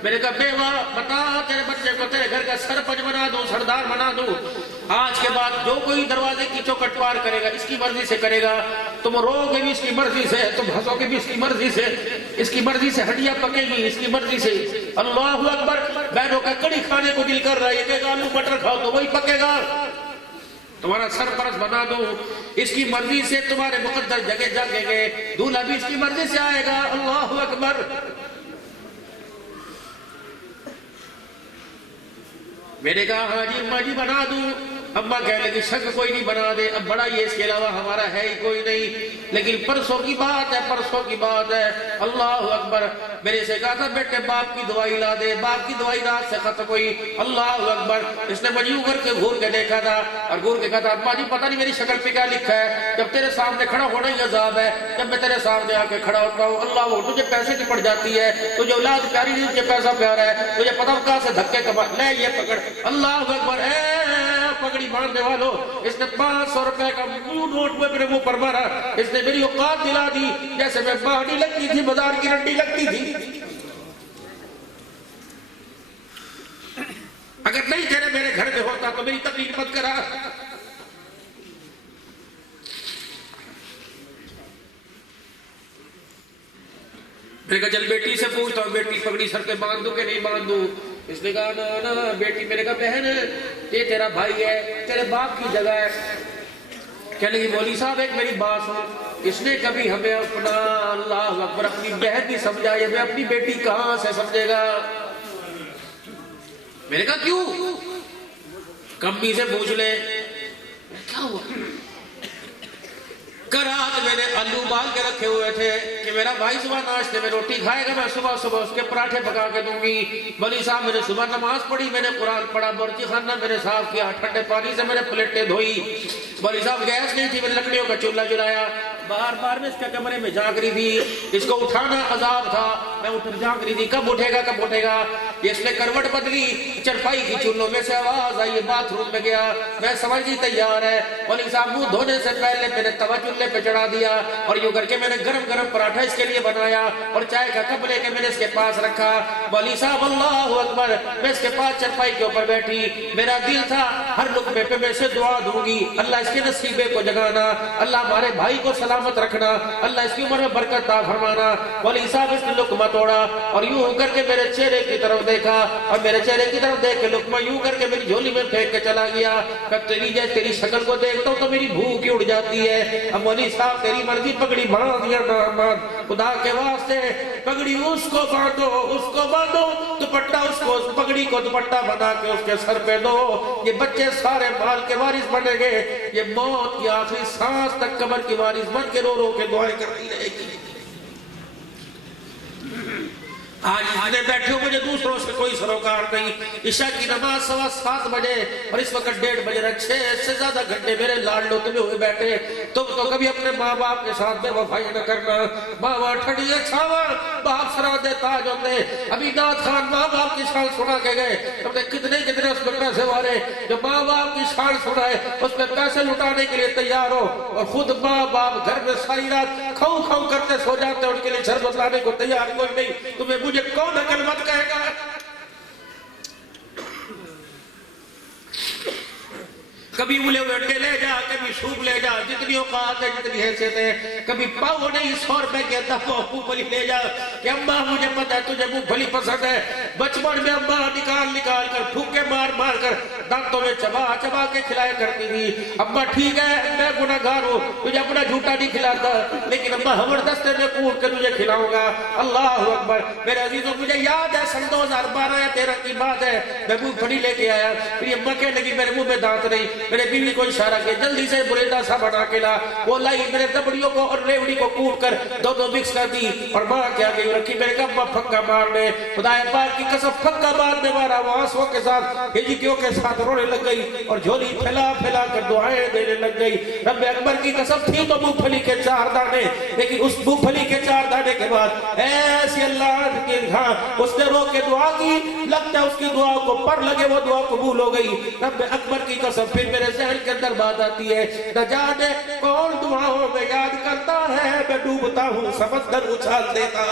मैंने कहा बेवा बता, तेरे बच्चे को तेरे घर का सरपंच बना दूं, सरदार बना दूं, आज के बाद जो कोई दरवाजे की चौखट पार करेगा इसकी मर्जी से करेगा, तुम रोगे भी इसकी मर्जी से, तुम हंसोगे भी इसकी मर्जी से, इसकी मर्जी से हड्डियां पकेगी इसकी मर्जी से। अल्लाह अकबर। बहनों का कड़ी खाने को दिल कर रहा है, ये आलू मटर खाओ तो वही पकेगा, तुम्हारा सरपरस्त बना दूं, इसकी मर्जी से तुम्हारे मुकद्दर जगह जागेंगे, दूल्हा भी इसकी मर्जी से आएगा। अल्लाह अकबर। मैंने कहा हाँ जी अम्मा जी बना दूं। अम्मा कह लगी शक कोई नहीं, बना दे, अब बड़ा ये इसके अलावा हमारा है ही कोई नहीं। लेकिन परसों की बात है, परसों की बात है। अल्लाह अकबर। मेरे से कहा था बेटे बाप की दवाई ला दे, बाप की दवाई रात से खत्म हुई। अल्लाह अकबर। इसने मजबूर करके घूर के देखा था और घूर के कहा था अम्मा जी पता नहीं मेरी शक्ल पे क्या लिखा है, जब तेरे सामने खड़ा होना ही अजाब है, जब मैं तेरे सामने आके खड़ा होता हूँ अल्लाह वो तुझे पैसे की पड़ जाती है, तुझे औलाद प्यारी नहीं, तुझे पैसा प्यारा है, तुझे पता कहां से धक्के कमा ले ये पकड़। अल्लाह अकबर। पगड़ी बांधने वालों, इसने 500 रुपए का नोट में मेरे मुंह पर मारा, इसने मेरी औकात दिला दी जैसे मैं बाड़ी लगती थी, बाजार की रंडी लगती थी। अगर नहीं तेरे मेरे घर में होता तो मेरी तकलीफ मत करा। मैंने कहा चल बेटी से पूछता हूँ, बेटी पगड़ी सर पे बांध दूं कि नहीं बांध दूं। इसने कहा ना ना बेटी। मैंने कहा बहन ये तेरा भाई है, तेरे बाप की जगह है। कहने लगी मौलवी साहब एक मेरी बात सुन, इसने कभी हमें अपना अल्लाह अकबर अपनी बहन नहीं समझा, ये मैं अपनी बेटी कहां से समझेगा। मैंने कहा क्यों? कम्मी से पूछ ले क्या हुआ। रात मैंने आलू उबाल के रखे हुए थे कि मेरा भाई सुबह नाश्ते में रोटी खाएगा, मैं सुबह सुबह उसके पराठे पका के दूंगी। मौलवी साहब मैंने सुबह नमाज पढ़ी, मैंने कुरान पढ़ा, बर्ची खाना मैंने साफ किया, ठंडे पानी से मैंने प्लेटें धोई। मौलवी साहब गैस नहीं थी, मैंने लकड़ियों का चूल्हा जलाया, बार बार में इसके कमरे में झांक रही थी, इसको उठाना अजाब था, मैं उठ झांक रही थी कब उठेगा कब उठेगा। इसने करवट बदली, चरपाई की चूल्हों में से आवाज आई, बाथरूम में गया, मैं समझ जी तैयार है। मौलवी साहब मुंह धोने से पहले मैंने तवा चूल्हे पे चढ़ा दिया और यूं करके मैंने गरम गरम पराठा इसके लिए बनाया और चाय का कप लेके मैंने इसके पास रखा। मौलवी साहब अल्लाहु अकबर, मैं इसके पास चरपाई के ऊपर बैठी, मेरा दिल था हर लुकमे पे मैं इसे दुआ दूंगी, अल्लाह इसके नसीबे को जगाना, अल्लाह हमारे भाई को सलामत रखना, अल्लाह इसकी उम्र में बरकत दा फरमाना। मौलवी साहब इसने लुकमा तोड़ा और यूं करके मेरे चेहरे की तरफ देखा और मेरे चेहरे की तरफ देख के लुकमा यूं करके मेरी झोली में फेंक के चला गया। कब तेरी शक्ल को देखता हूं तो मेरी भूख ही उड़ जाती है। अब मौलवी साहब तेरी मर्जी, पगड़ी बांध या ना बांध, खुदा के वास्ते पगड़ी उसको बांधो, दुपट्टा उसको, पगड़ी को दुपट्टा बना के उसके सर पे दो। ये बच्चे सारे माल के वारिस बनेंगे, ये मौत की आखिरी सांस तक कब्र की वारिस बन के रो रो के दुआएं करती रहेगी। आज इतने बैठे हो, मुझे दूसरों से कोई सरोकार नहीं। ईशा की नमाज 7:15 बजे और इस वक्त 1:30 बजे, 6 से ज्यादा घंटे मेरे लाडलो तुम्हें हुए बैठे। तुम तो कभी अपने माँ बाप के साथ बेवफाई न करना। माँ बाप ठंडी छावा, बाप सरादे ताज होते। अभी दाद खान माँ बाप की शान सुना के गए, तुमने कितने उसमें पैसे मारे। जो माँ बाप की शान सुनाए उसमें पैसे लुटाने के लिए तैयार हो और खुद माँ बाप घर में सारी रात खाऊ खाऊ करते सो जाते, उनके लिए शरबत लाने को तैयार कोई नहीं। तुम्हें मुझे कौन अकल मत कहेगा? कभी उले हुए अंडे ले जा, कभी सूप ले जा, जितनी औकात है जितनी हैसियत है। कभी पाव नहीं 100 रुपए के दफा मूंगफली ले जा कि अम्मा मुझे पता है तुझे मूंगफली पसंद है। बचपन में अम्मा निकाल कर फूके मार कर दांतों में चबा के खिलाया करती थी। अम्मा ठीक है मैं गुनहगार हूँ, तुझे अपना झूठा नहीं खिलाता, लेकिन अम्मा जबरदस्ती में कूट के तुझे खिलाऊंगा। अल्लाह अकबर। मेरे अजीजों, मुझे याद है सन 2012 या 13 की बात है, मैं मूंगफली लेके आया, फिर अम्मा कहने लगी मेरे मुंह में दांत नहीं। मेरे बीवी को इशारा किया जल्दी से बुरेदा सा बना के ला। वो लाई, मेरे दबड़ियों को और रेवड़ी को कूट कर दो मिक्स कर दी और माँ क्या गई रखी। मेरे कब्बा फक्का मारने, खुदा पाक की कसम फक्का मारने वाला वो आंसुओं के साथ, हिजकियों के साथ रोने लग गई और झोली फैला कर दुआएं देने लग गई। रब्बे अकबर की कसम थी तो मूंगफली के 4 दाने, लेकिन उस मूंगफली के 4 दाने के बाद ऐसी अल्लाह की उसने रो के दुआ की, लगता है उसकी दुआ को पर लगे वो दुआ कबूल हो गई। रब्बे अकबर की कसम फिर मेरे जहन के अंदर बात आती है, न जाने कौन दुआओं में याद करता है, मैं डूबता हूँ समंदर उछाल देता।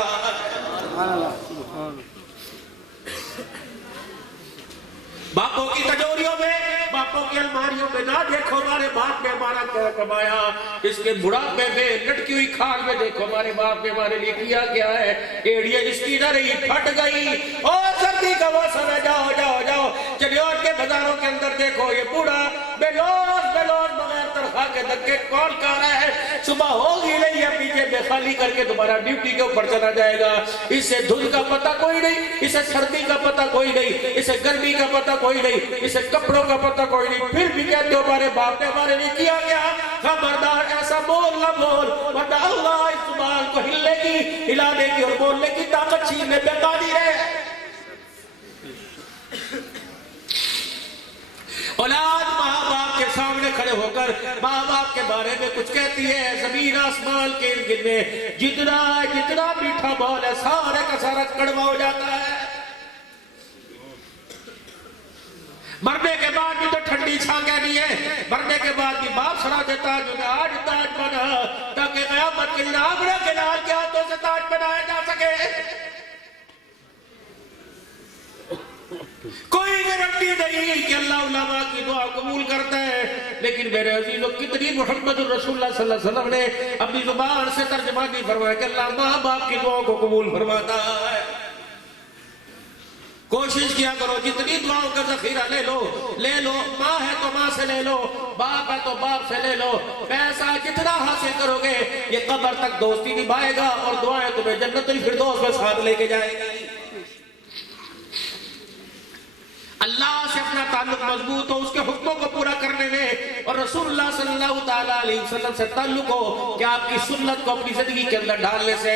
बापों की तिजोरियों में, बापों की अलमारियों में ना देखो हमारे बाप ने हमारा क्या कमाया, इसके बुढ़ापे में लटकी हुई खाल में देखो हमारे बाप ने हमारे लिए किया क्या है। एड़िया इसकी न रही फट गई और सर्दी का मौसम है, जाओ चलिए के बाजारों के अंदर देखो ये बूढ़ा बेलोज बगैर तनख्वाह के धक्के कौन कर रहा है। सुबह होगी नहीं है, पीछे बेखाली करके दोबारा ड्यूटी के ऊपर चला जाएगा। इसे धुंध का पता कोई नहीं, इसे सर्दी का पता कोई नहीं, इसे गर्मी का पता कोई नहीं, इसे कपड़ों का पता कोई नहीं, फिर भी कहते हो हमारे बाप ने हमारे लिए किया क्या। खबरदार ऐसा बोल ना बोल, वरना अल्लाह इस जुबान को हिलाने की और बोलने की ताकत छीनने पे कादिर है। औलाद माँ बाप के सामने खड़े होकर माँ बाप के बारे में कुछ कहती है, जमीन आसमान के इर्द में जितना मीठा बोल है सारे का सारा कड़वा हो जाता है। मरने के बाद भी तो ठंडी छा कहनी है, मरने के बाद भी बाप सरा देता जो आज ताज बना, ताकि क़यामत के दिन आमना के लाल के हाथों से ताज बनाया जा सके। कोई गारंटी नहीं कि अल्लाह उलमा की दुआ कबूल करता है, लेकिन मेरे अजीजों कितनी मोहम्मद रसूलुल्लाह सल्लल्लाहु अलैहि वसल्लम ने अपनी जुबान से तर्जुमानी फरमाया कि अल्लाह माँ बाप की दुआ को कबूल फरमाता है। कोशिश किया करो, जितनी दुआओं का जखीरा ले लो, माँ है तो माँ से ले लो, बाप है तो बाप से ले लो। पैसा जितना हासिल करोगे ये कब्र तक दोस्ती निभाएगा और दुआएं तुम्हें जन्नतुल फिरदौस में साथ लेके जाएगी। अल्लाह से अपना ताल्लुक मजबूत हो, उसके हुक्मों को पूरा करने में और रसूलुल्लाह सल्लल्लाहु ताला अलैहि वसल्लम से ताल्लुक हो कि आपकी सुन्नत को अपनी जिंदगी के अंदर डालने से।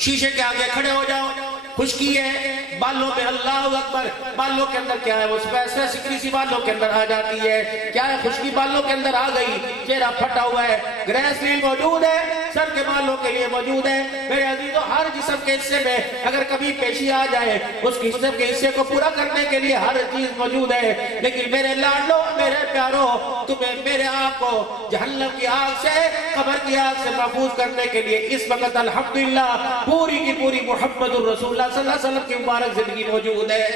शीशे के आगे खड़े हो जाओ, खुशकी है बालों में, अल्लाह अकबर, बालों के अंदर क्या है वो वैसे सिकरी सी बालों के अंदर आ जाती है। क्या है खुशकी बालों के अंदर आ गई, चेहरा फटा हुआ है, ग्रेसलीन मौजूद है, सर के बालों के लिए मौजूद है। मेरे अजीजों, हर जिस्म के हिस्से में अगर कभी पेशी आ जाए, उस जिस्म के हिस्से को पूरा करने के लिए हर चीज मौजूद है। लेकिन मेरे लाडलो, मेरे प्यारो, तुम्हें मेरे आप को जहन्नम की आग से, कब्र की आग से महफूज करने के लिए इस वक्त अल्हम्दुलिल्लाह पूरी की पूरी मुहम्मदुर रसूलुल्लाह सल्लल्लाहु अलैहि वसल्लम की मुबारक जिंदगी मौजूद है।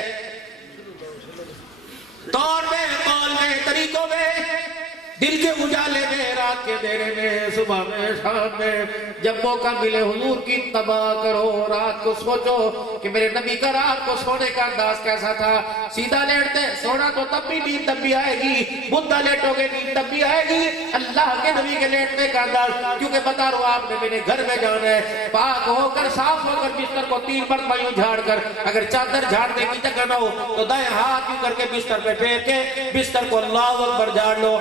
तौर में, कौल में, तरीकों में, दिल के उजाले में, रात के अंधेरे में, सुबह में, शाम में, जब मौका मिले हुजूर की तबाह करो। रात को सोचो कि मेरे नबी का रात को सोने का अंदाज कैसा था। सीधा लेटते सोना तो तब भी नींद तब भी आएगी, मुद्दा लेटोगे नींद तब भी आएगी। अल्लाह के नबी के लेटने का अंदाज, क्योंकि बता रहा हूं आपने मेरे घर में जाना है, पाक होकर साफ होकर बिस्तर को 3 मरतबा यूं झाड़ कर, अगर चादर झाड़ने की जगह ना हो तो दाएं हाथ यूं करके बिस्तर पे फेर के बिस्तर को अल्लाहु अकबर झाड़ लो।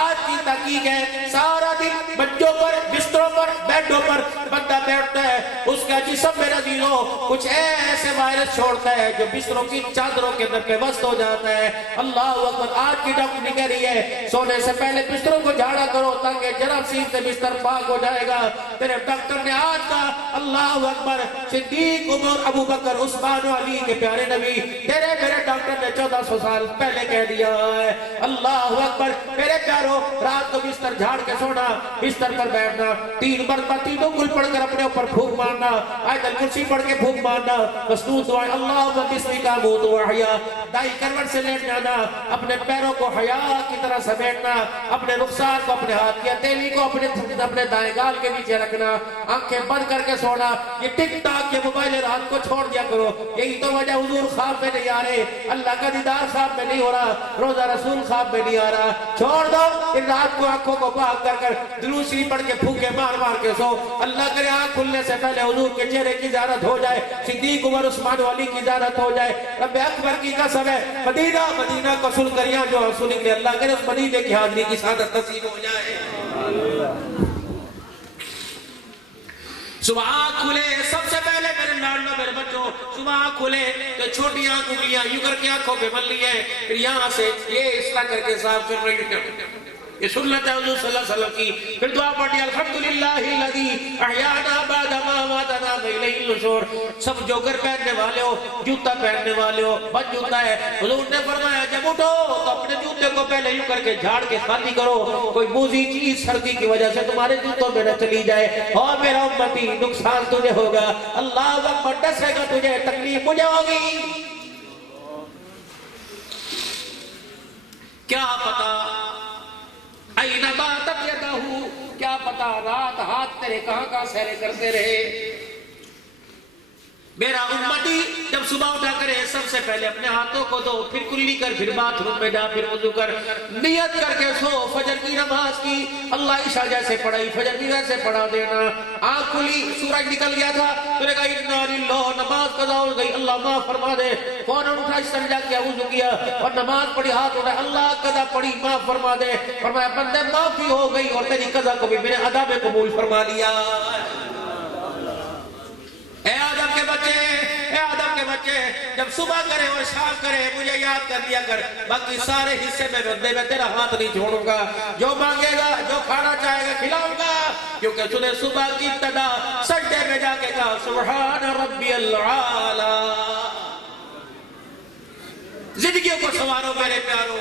आज की तहकीक है, सारा दिन बच्चों पर, बिस्तरों पर, बेडों पर बंदा बैठता है, उसका जिस्म मेरा दिलो कुछ ऐसे वायरस छोड़ता है जो बिस्तरों की चादरों के अंदर बेबस हो जाता है। अल्लाह अकबर। आज की डॉक्टर कह रही है सोने से पहले बिस्तरों को झाड़ा करो ताकि जरासीम से बिस्तर पाक हो जाएगा। तेरे डॉक्टर ने आज का अल्लाह अकबर, सिद्दीक, उमर, अबू बकर, उस्मान, अली के प्यारे नबी, तेरे मेरे डॉक्टर ने 1400 साल पहले कह दिया है। अल्लाह अकबर। मेरे प्यारो, रात को बिस्तर झाड़ के सोना, बिस्तर पर बैठना, 3 मरतबा तीनों कुल पढ़कर अपने ऊपर फूंक मारना, आयतल कुर्सी पढ़ के फूंक मारना, मसनून दुआ अल्लाहुम्मा बिस्मिका अमूतु व अहया, दाई करवट से लेट जाना, अपने पैरों को हया की तरह समेटना, अपने रुखसार को, अपने हाथ की हथेली को अपने दाएं गाल के नीचे रखना, आंखें बंद करके सोना। ये टिक टाक ये मोबाइल रात को छोड़ दिया करो। यही तो वजह हुजूर ख्वाब में नहीं आ रहे, अल्लाह का दीदार ख्वाब में नहीं हो रहा, रोजा रसूल ख्वाब में नहीं आ रहा। छोड़ दो इन रात को, आंखों को पाक कर दुरूद शरीफ पढ़ के फूके मार मार के सो। अल्लाह करे आंख खुलने से पहले हुजूर के चेहरे की ज़ियारत हो जाए, सिद्दीक, उमर, उस्मान, अली की ज़ियारत हो जाए। रब अकबर की कसम है, मदीना मदीना को सुन कर यहाँ जो सुनेंगे, अल्लाह करे उस मदीने की हाज़िरी की सादत नसीब हो जाए। सुबह खुले सबसे पहले मेरे लाडलो, मेरे बच्चों, सुबह खुले तो छोटी उंगलियां यूं करके आंखों पे मल ली है, फिर यहाँ से ये इस तरह करके साफ कर रही है। ये सुन्नत है हुजूर सल्लल्लाहु अलैहि वसल्लम की। फिर दुआ पढ़ी अल्हम्दुलिल्लाहि लज़ी अहयाना बअदा मा अमातना व इलैहिल नुशूर। सब जोगर पहनने वाले हो, जूता पहनने वाले हो, बद जूता है, हुजूर ने फरमाया जब उठो तो अपने जूते को पहले यूं करके झाड़ के खाली करो, कोई मूजी चीज सर्दी की वजह से तुम्हारे जूतों में न चली जाए। और मेरा उम्मती नुकसान तुझे होगा, अल्लाह अकबर, डसेगा तुझे, तकलीफ मुझे होगी। क्या पता क्या पता रात हाथ तेरे कहां सैरे करते रहे। मेरा उम्मती जब सुबह उठा करे सबसे पहले अपने हाथों को धो, फिर कुल्ली कर, फिर बाथरूम में जा, फिर वुजू कर, नियत करके सो। फजर की नमाज की अल्लाह ईशा जैसे पढ़ाई, फजर की वैसे पढ़ा देना। आंख खुली, सूरज निकल गया था, तूने कहा इन्ना लिल्लाह, नमाज कज़ा हो गई, अल्लाह माफ फरमा दे। फौरन उठा, इस्तिंजा किया, वुजू किया और नमाज पढ़ी, हाथ उठाया, अल्लाह कज़ा पढ़ी, माफ फरमा दे। फरमाया बंदे माफी हो गई और तेरी कज़ा को भी मैंने अदा में कबूल फरमा लिया। बच्चे जब सुबह करे और शाम करे मुझे याद कर लिया कर, बाकी सारे हिस्से में बंदे में तेरा हाथ नहीं छोड़ूंगा। जो मांगेगा, जो खाना चाहेगा खिलाऊंगा, क्योंकि तूने सुबह की इब्तिदा सजदे में जाके कहा सुब्हान रब्बियल आला। जिंदगियों को संवारो मेरे प्यारो,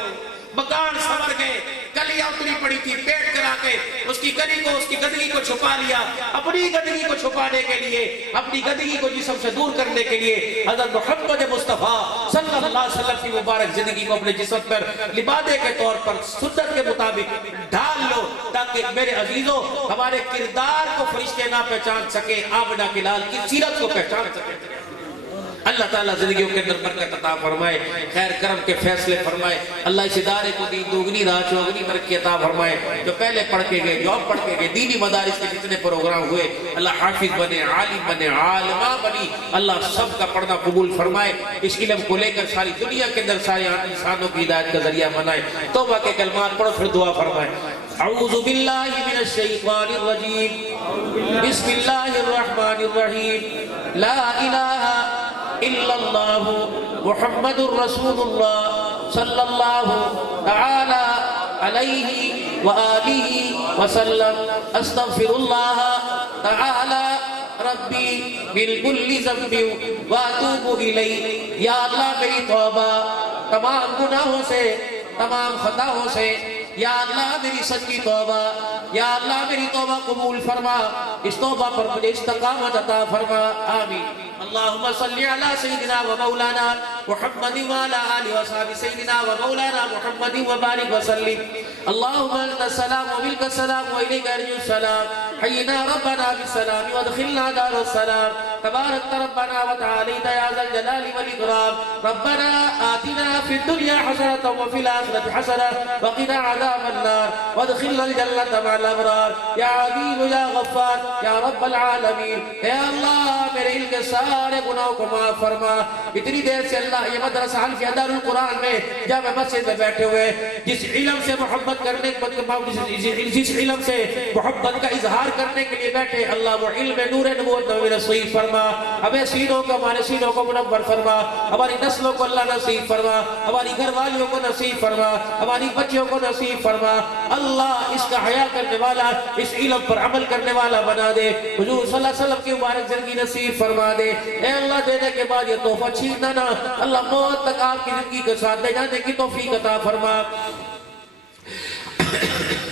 मकान संवर के, कलियां उतरी पड़ी थी, पेट करा के उसकी कली को, उसकी गंदगी को छुपा लिया। अपनी गंदगी को छुपाने के लिए, अपनी गंदगी को जिस्म से दूर करने के लिए हज़रत मोहम्मद मुस्तफा सल्लल्लाहु अलैहि वसल्लम की मुबारक जिंदगी को अपने जिस्म पर लिबादे के तौर पर सुन्नत के मुताबिक ढाल लो, ताकि मेरे अजीजों हमारे किरदार को फरिश्ते ना पहचान सके, आमना के लाल की सीरत को पहचान सके। अल्लाह ताला जिंदगियों के अंदर बरकत अता फरमाए, खैर करम के फैसले फरमाए। अल्लाह इस इदारे को दी दोगुनी रात चौगुनी तरक्की अता फरमाए। जो पहले पढ़ के गए, जो अब पढ़ के गए, दीनी मदारिस के जितने प्रोग्राम हुए, अल्लाह हाफिज बने, आलिम बने, आलिमा बनी, अल्लाह सबका पढ़ना कबूल फरमाए। इस इल्म को लेकर सारी दुनिया के अंदर सारे इंसानों की हिदायत का जरिया बनाए। तौबा के कलमात पढ़ो, फिर दुआ फरमाए। अऊज़ु बिल्लाहि मिनश शैतानिर रजीम, बिस्मिल्लाहिर रहमानिर रहीम, ला इलाहा इल्लल्लाहु मुहम्मदुर रसूलुल्लाह सल्लल्लाहु तआला अलैहि व आलिहि व सल्लम। अस्तगफिरुल्लाह तआला रब्बी बिलकुल्ली ज़म्बि व अतूबु इलैहि। या अल्लाह मेरी तौबा तमाम गुनाहों से, तमाम खताओं से, या अल्लाह मेरी सच्ची तौबा, या अल्लाह मेरी तौबा कबूल फरमा, इस तौबा पर मुझे इस्तकामत अता फरमा। आमीन। अल्लाहुम्मा सल्लि अला सय्यिदिना व मौलाना मुहम्मदिन व अला आलि व असहाबि सय्यिदिना व मौलाना मुहम्मदिन व बारिक व सल्लिम। अल्लाहुम्मा अंता सलाम व मिनका सलाम व इलैका अर्जुस सलाम। हय्यिना रब्बना बिस्सलाम व अदखिलना दारस सलाम। तबारक रब्बना व तआला या ज़ल जलाली वल इकराम। रब्बना आतिना फिद दुनिया हसनतन व फिल आखिरति हसनतन व क़िना अज़ाबन नार वअदखिलनल जन्नता मअल अबरार। या अज़ीज़ या गफ़्फ़ार या रब्बल आलमीन। हे अल्लाह मेरे दिल के सारे गुनाहों को माफ फरमा। इतनी देर से अल्लाह ये मदरसा हल्फिया दारुल कुरान में जब मस्जिद में बैठे हुए जिस इल्म से मोहब्बत करने जिस इल्म से मोहब्बत का इजहार करने के लिए बैठे, अल्लाह वो इल्म नूर नबूवत में नसीब फरमा। हमें सीनों को, हमारे सीनों को मुनव्वर फरमा। हमारी नस्लों को अल्लाह नसीब फरमा। हमारी घरवालियों को नसीब फरमा। हमारी बच्चियों को नसीब फरमा। अल्लाह इसका हया करने वाला, इस इल्म पर अमल करने वाला बना दे। हुजूर सल्लल्लाहु अलैहि वसल्लम की मुबारक जिंदगी नसीब फरमा दे। ए अल्लाह देने के बाद ये तोहफा छीनना ना, अल्लाह मौत तक आपकी जिंदगी के साथ ले जाने की तौफीक अता फरमा।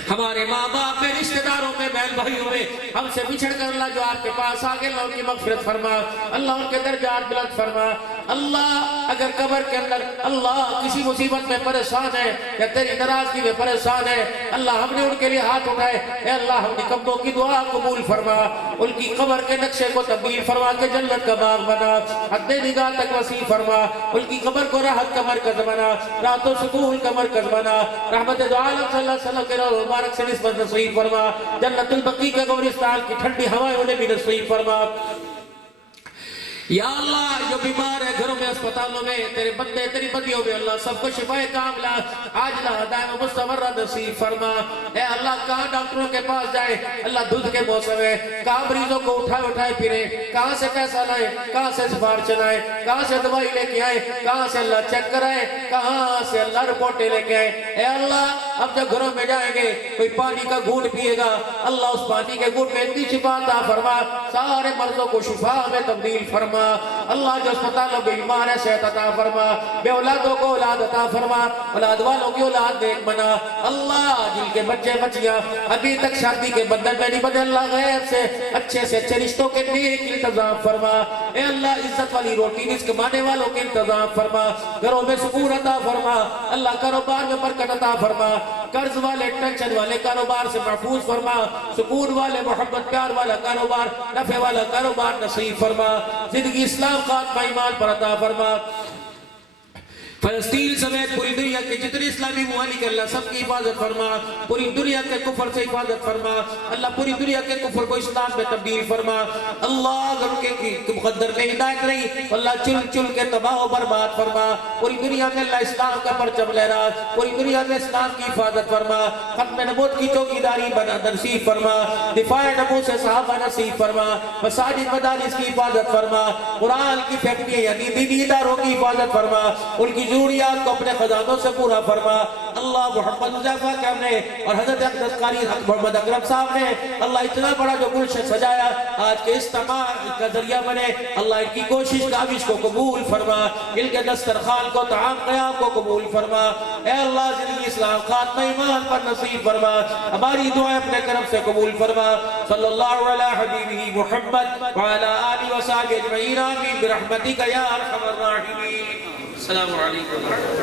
हमारे माँ बाप में, रिश्तेदारों में, बहन भाइयों में हमसे बिछड़ कर अल्लाह जो आपके पास आ गए, अल्लाह उनकी मग़फ़िरत फरमा। अल्लाह उनके दर्जात बुलंद फरमा। अल्लाह अगर कब्र के अंदर अल्लाह किसी मुसीबत में परेशान है या तेरी नाराजगी में परेशान है, अल्लाह हमने उनके लिए हाथ उठाए, ए अल्लाह हम निकम्मों की दुआ कबूल फरमा। उनकी कब्र के नक्शे को तब्दील फरमा के जन्नत का बाग बना, हद्दे निगाह तक वसी फरमा। उनकी कब्र को राहत का मरकज बना, रातों सुकून का मरकज बना। रहमत दो आलम सल्लल्लाहु अलैहि वसल्लम के रोज़ मुबारक से निस्बत नसीब फरमा। जन्नतुल बकी के कब्रिस्तान की ठंडी हवाएं उन्हें भी नसीब फरमा। या अल्लाह जो बीमार है घरों में, अस्पतालों में, तेरे बंदे तेरी बंदियों में, अल्लाह सबको शिफाए कामिला आजिला दायम मुस्तमर्रा नसीब फरमा। ए अल्लाह कहाँ डॉक्टरों के पास जाए, अल्लाह दूध के मौसम है, कहाँ मरीजों को उठाए उठाए फिरे, कहाँ से पैसा लाए, कहाँ से सिफारिश चलाए, कहाँ से दवाई लेके आए, कहाँ से अल्लाह चेक कराए, कहाँ से अल्लाह रिपोर्टें लेके आए। ए अल्लाह अब जब घरों में जाएंगे कोई पानी का घूंट पिएगा, अल्लाह उस पानी के घूंट में इतनी शिफा अता फरमा, सारे मर्जों को शिफा में तब्दील फरमा। अल्लाह जो अस्पतालों में बीमार है सेहत अता फरमा। बे औलादों को औलाद अता फरमा, औलाद वालों की औलाद नेक बना। अल्लाह जिनके बच्चे बच्चियां अभी तक शादी के बंधन में नहीं बने, अल्लाह गैर से अच्छे रिश्तों के नेक इंतजाम फरमा। ए अल्लाह इज्जत वाली रोटी रिज़्क़ कमाने वालों के इंतजाम फरमा। घरों में सुकून अता फरमा। अल्लाह कारोबार में बरकत अता फरमा। कर्ज वाले टेंशन वाले कारोबार से महफूज फरमा। सुकून वाले मोहब्बत प्यार वाला कारोबार, नफे वाला कारोबार नसीब फरमा। जिंदगी इस्लाम खात्मा ईमान पर अता फरमा। फलस्तीन समेत पूरी दुनिया के जितने इस्लामी मुमालिक अल्लाह सबकी हिफाजत फरमा। पूरी दुनिया के कुफर से हिफाजत फरमा। अल्लाह पूरी दुनिया के कुफर को इस्लाम में तब्दील फरमा। अल्लाह अगर उनके मुक़द्दर में हिदायत नहीं, अल्लाह चुन चुन के तबाह बर्बाद फरमा। पूरी दुनिया में अल्लाह इस्लाम का परचम लहरा, पूरी दुनिया में इस्लाम की हिफाजत फरमा। खत्म नबूवत की चौकीदारी बना नसीब फरमा। दिफाए नबूवत से सहाबा नसीब फरमा। मसाजिद मदारिस की हिफाजत फरमा। कुरान की फैक्ट्री यानी दीनी इदारों की हिफाजत फरमा। उनकी ज़रूरियात को अपने खजानों से पूरा फरमा। अल्लाह मोहम्मद मुज़फ़्फ़र साहब ने और हज़रत अक़दस क़ारी मोहम्मद अकरम साहब ने अल्लाह इतना बड़ा जो गुलशन सजाया आज के इज्तिमा का जरिया बने, अल्लाह इनकी कोशिश काविश को कबूल फरमा। इनके दस्तरखान को तआम क़याम को कबूल फरमा। ए अल्लाह ज़िंदगी इस्लाम खात्मा ईमान पर नसीब फरमा। हमारी दुआएं अपने करम से कबूल फरमा। सल्लल्लाहु अला हबीबिही मुहम्मद व अला आलिहि व सहबिही अजमईन आमीन बिरहमतिका या अरहमर राहिमीन। अस्सलामु अलैकुम।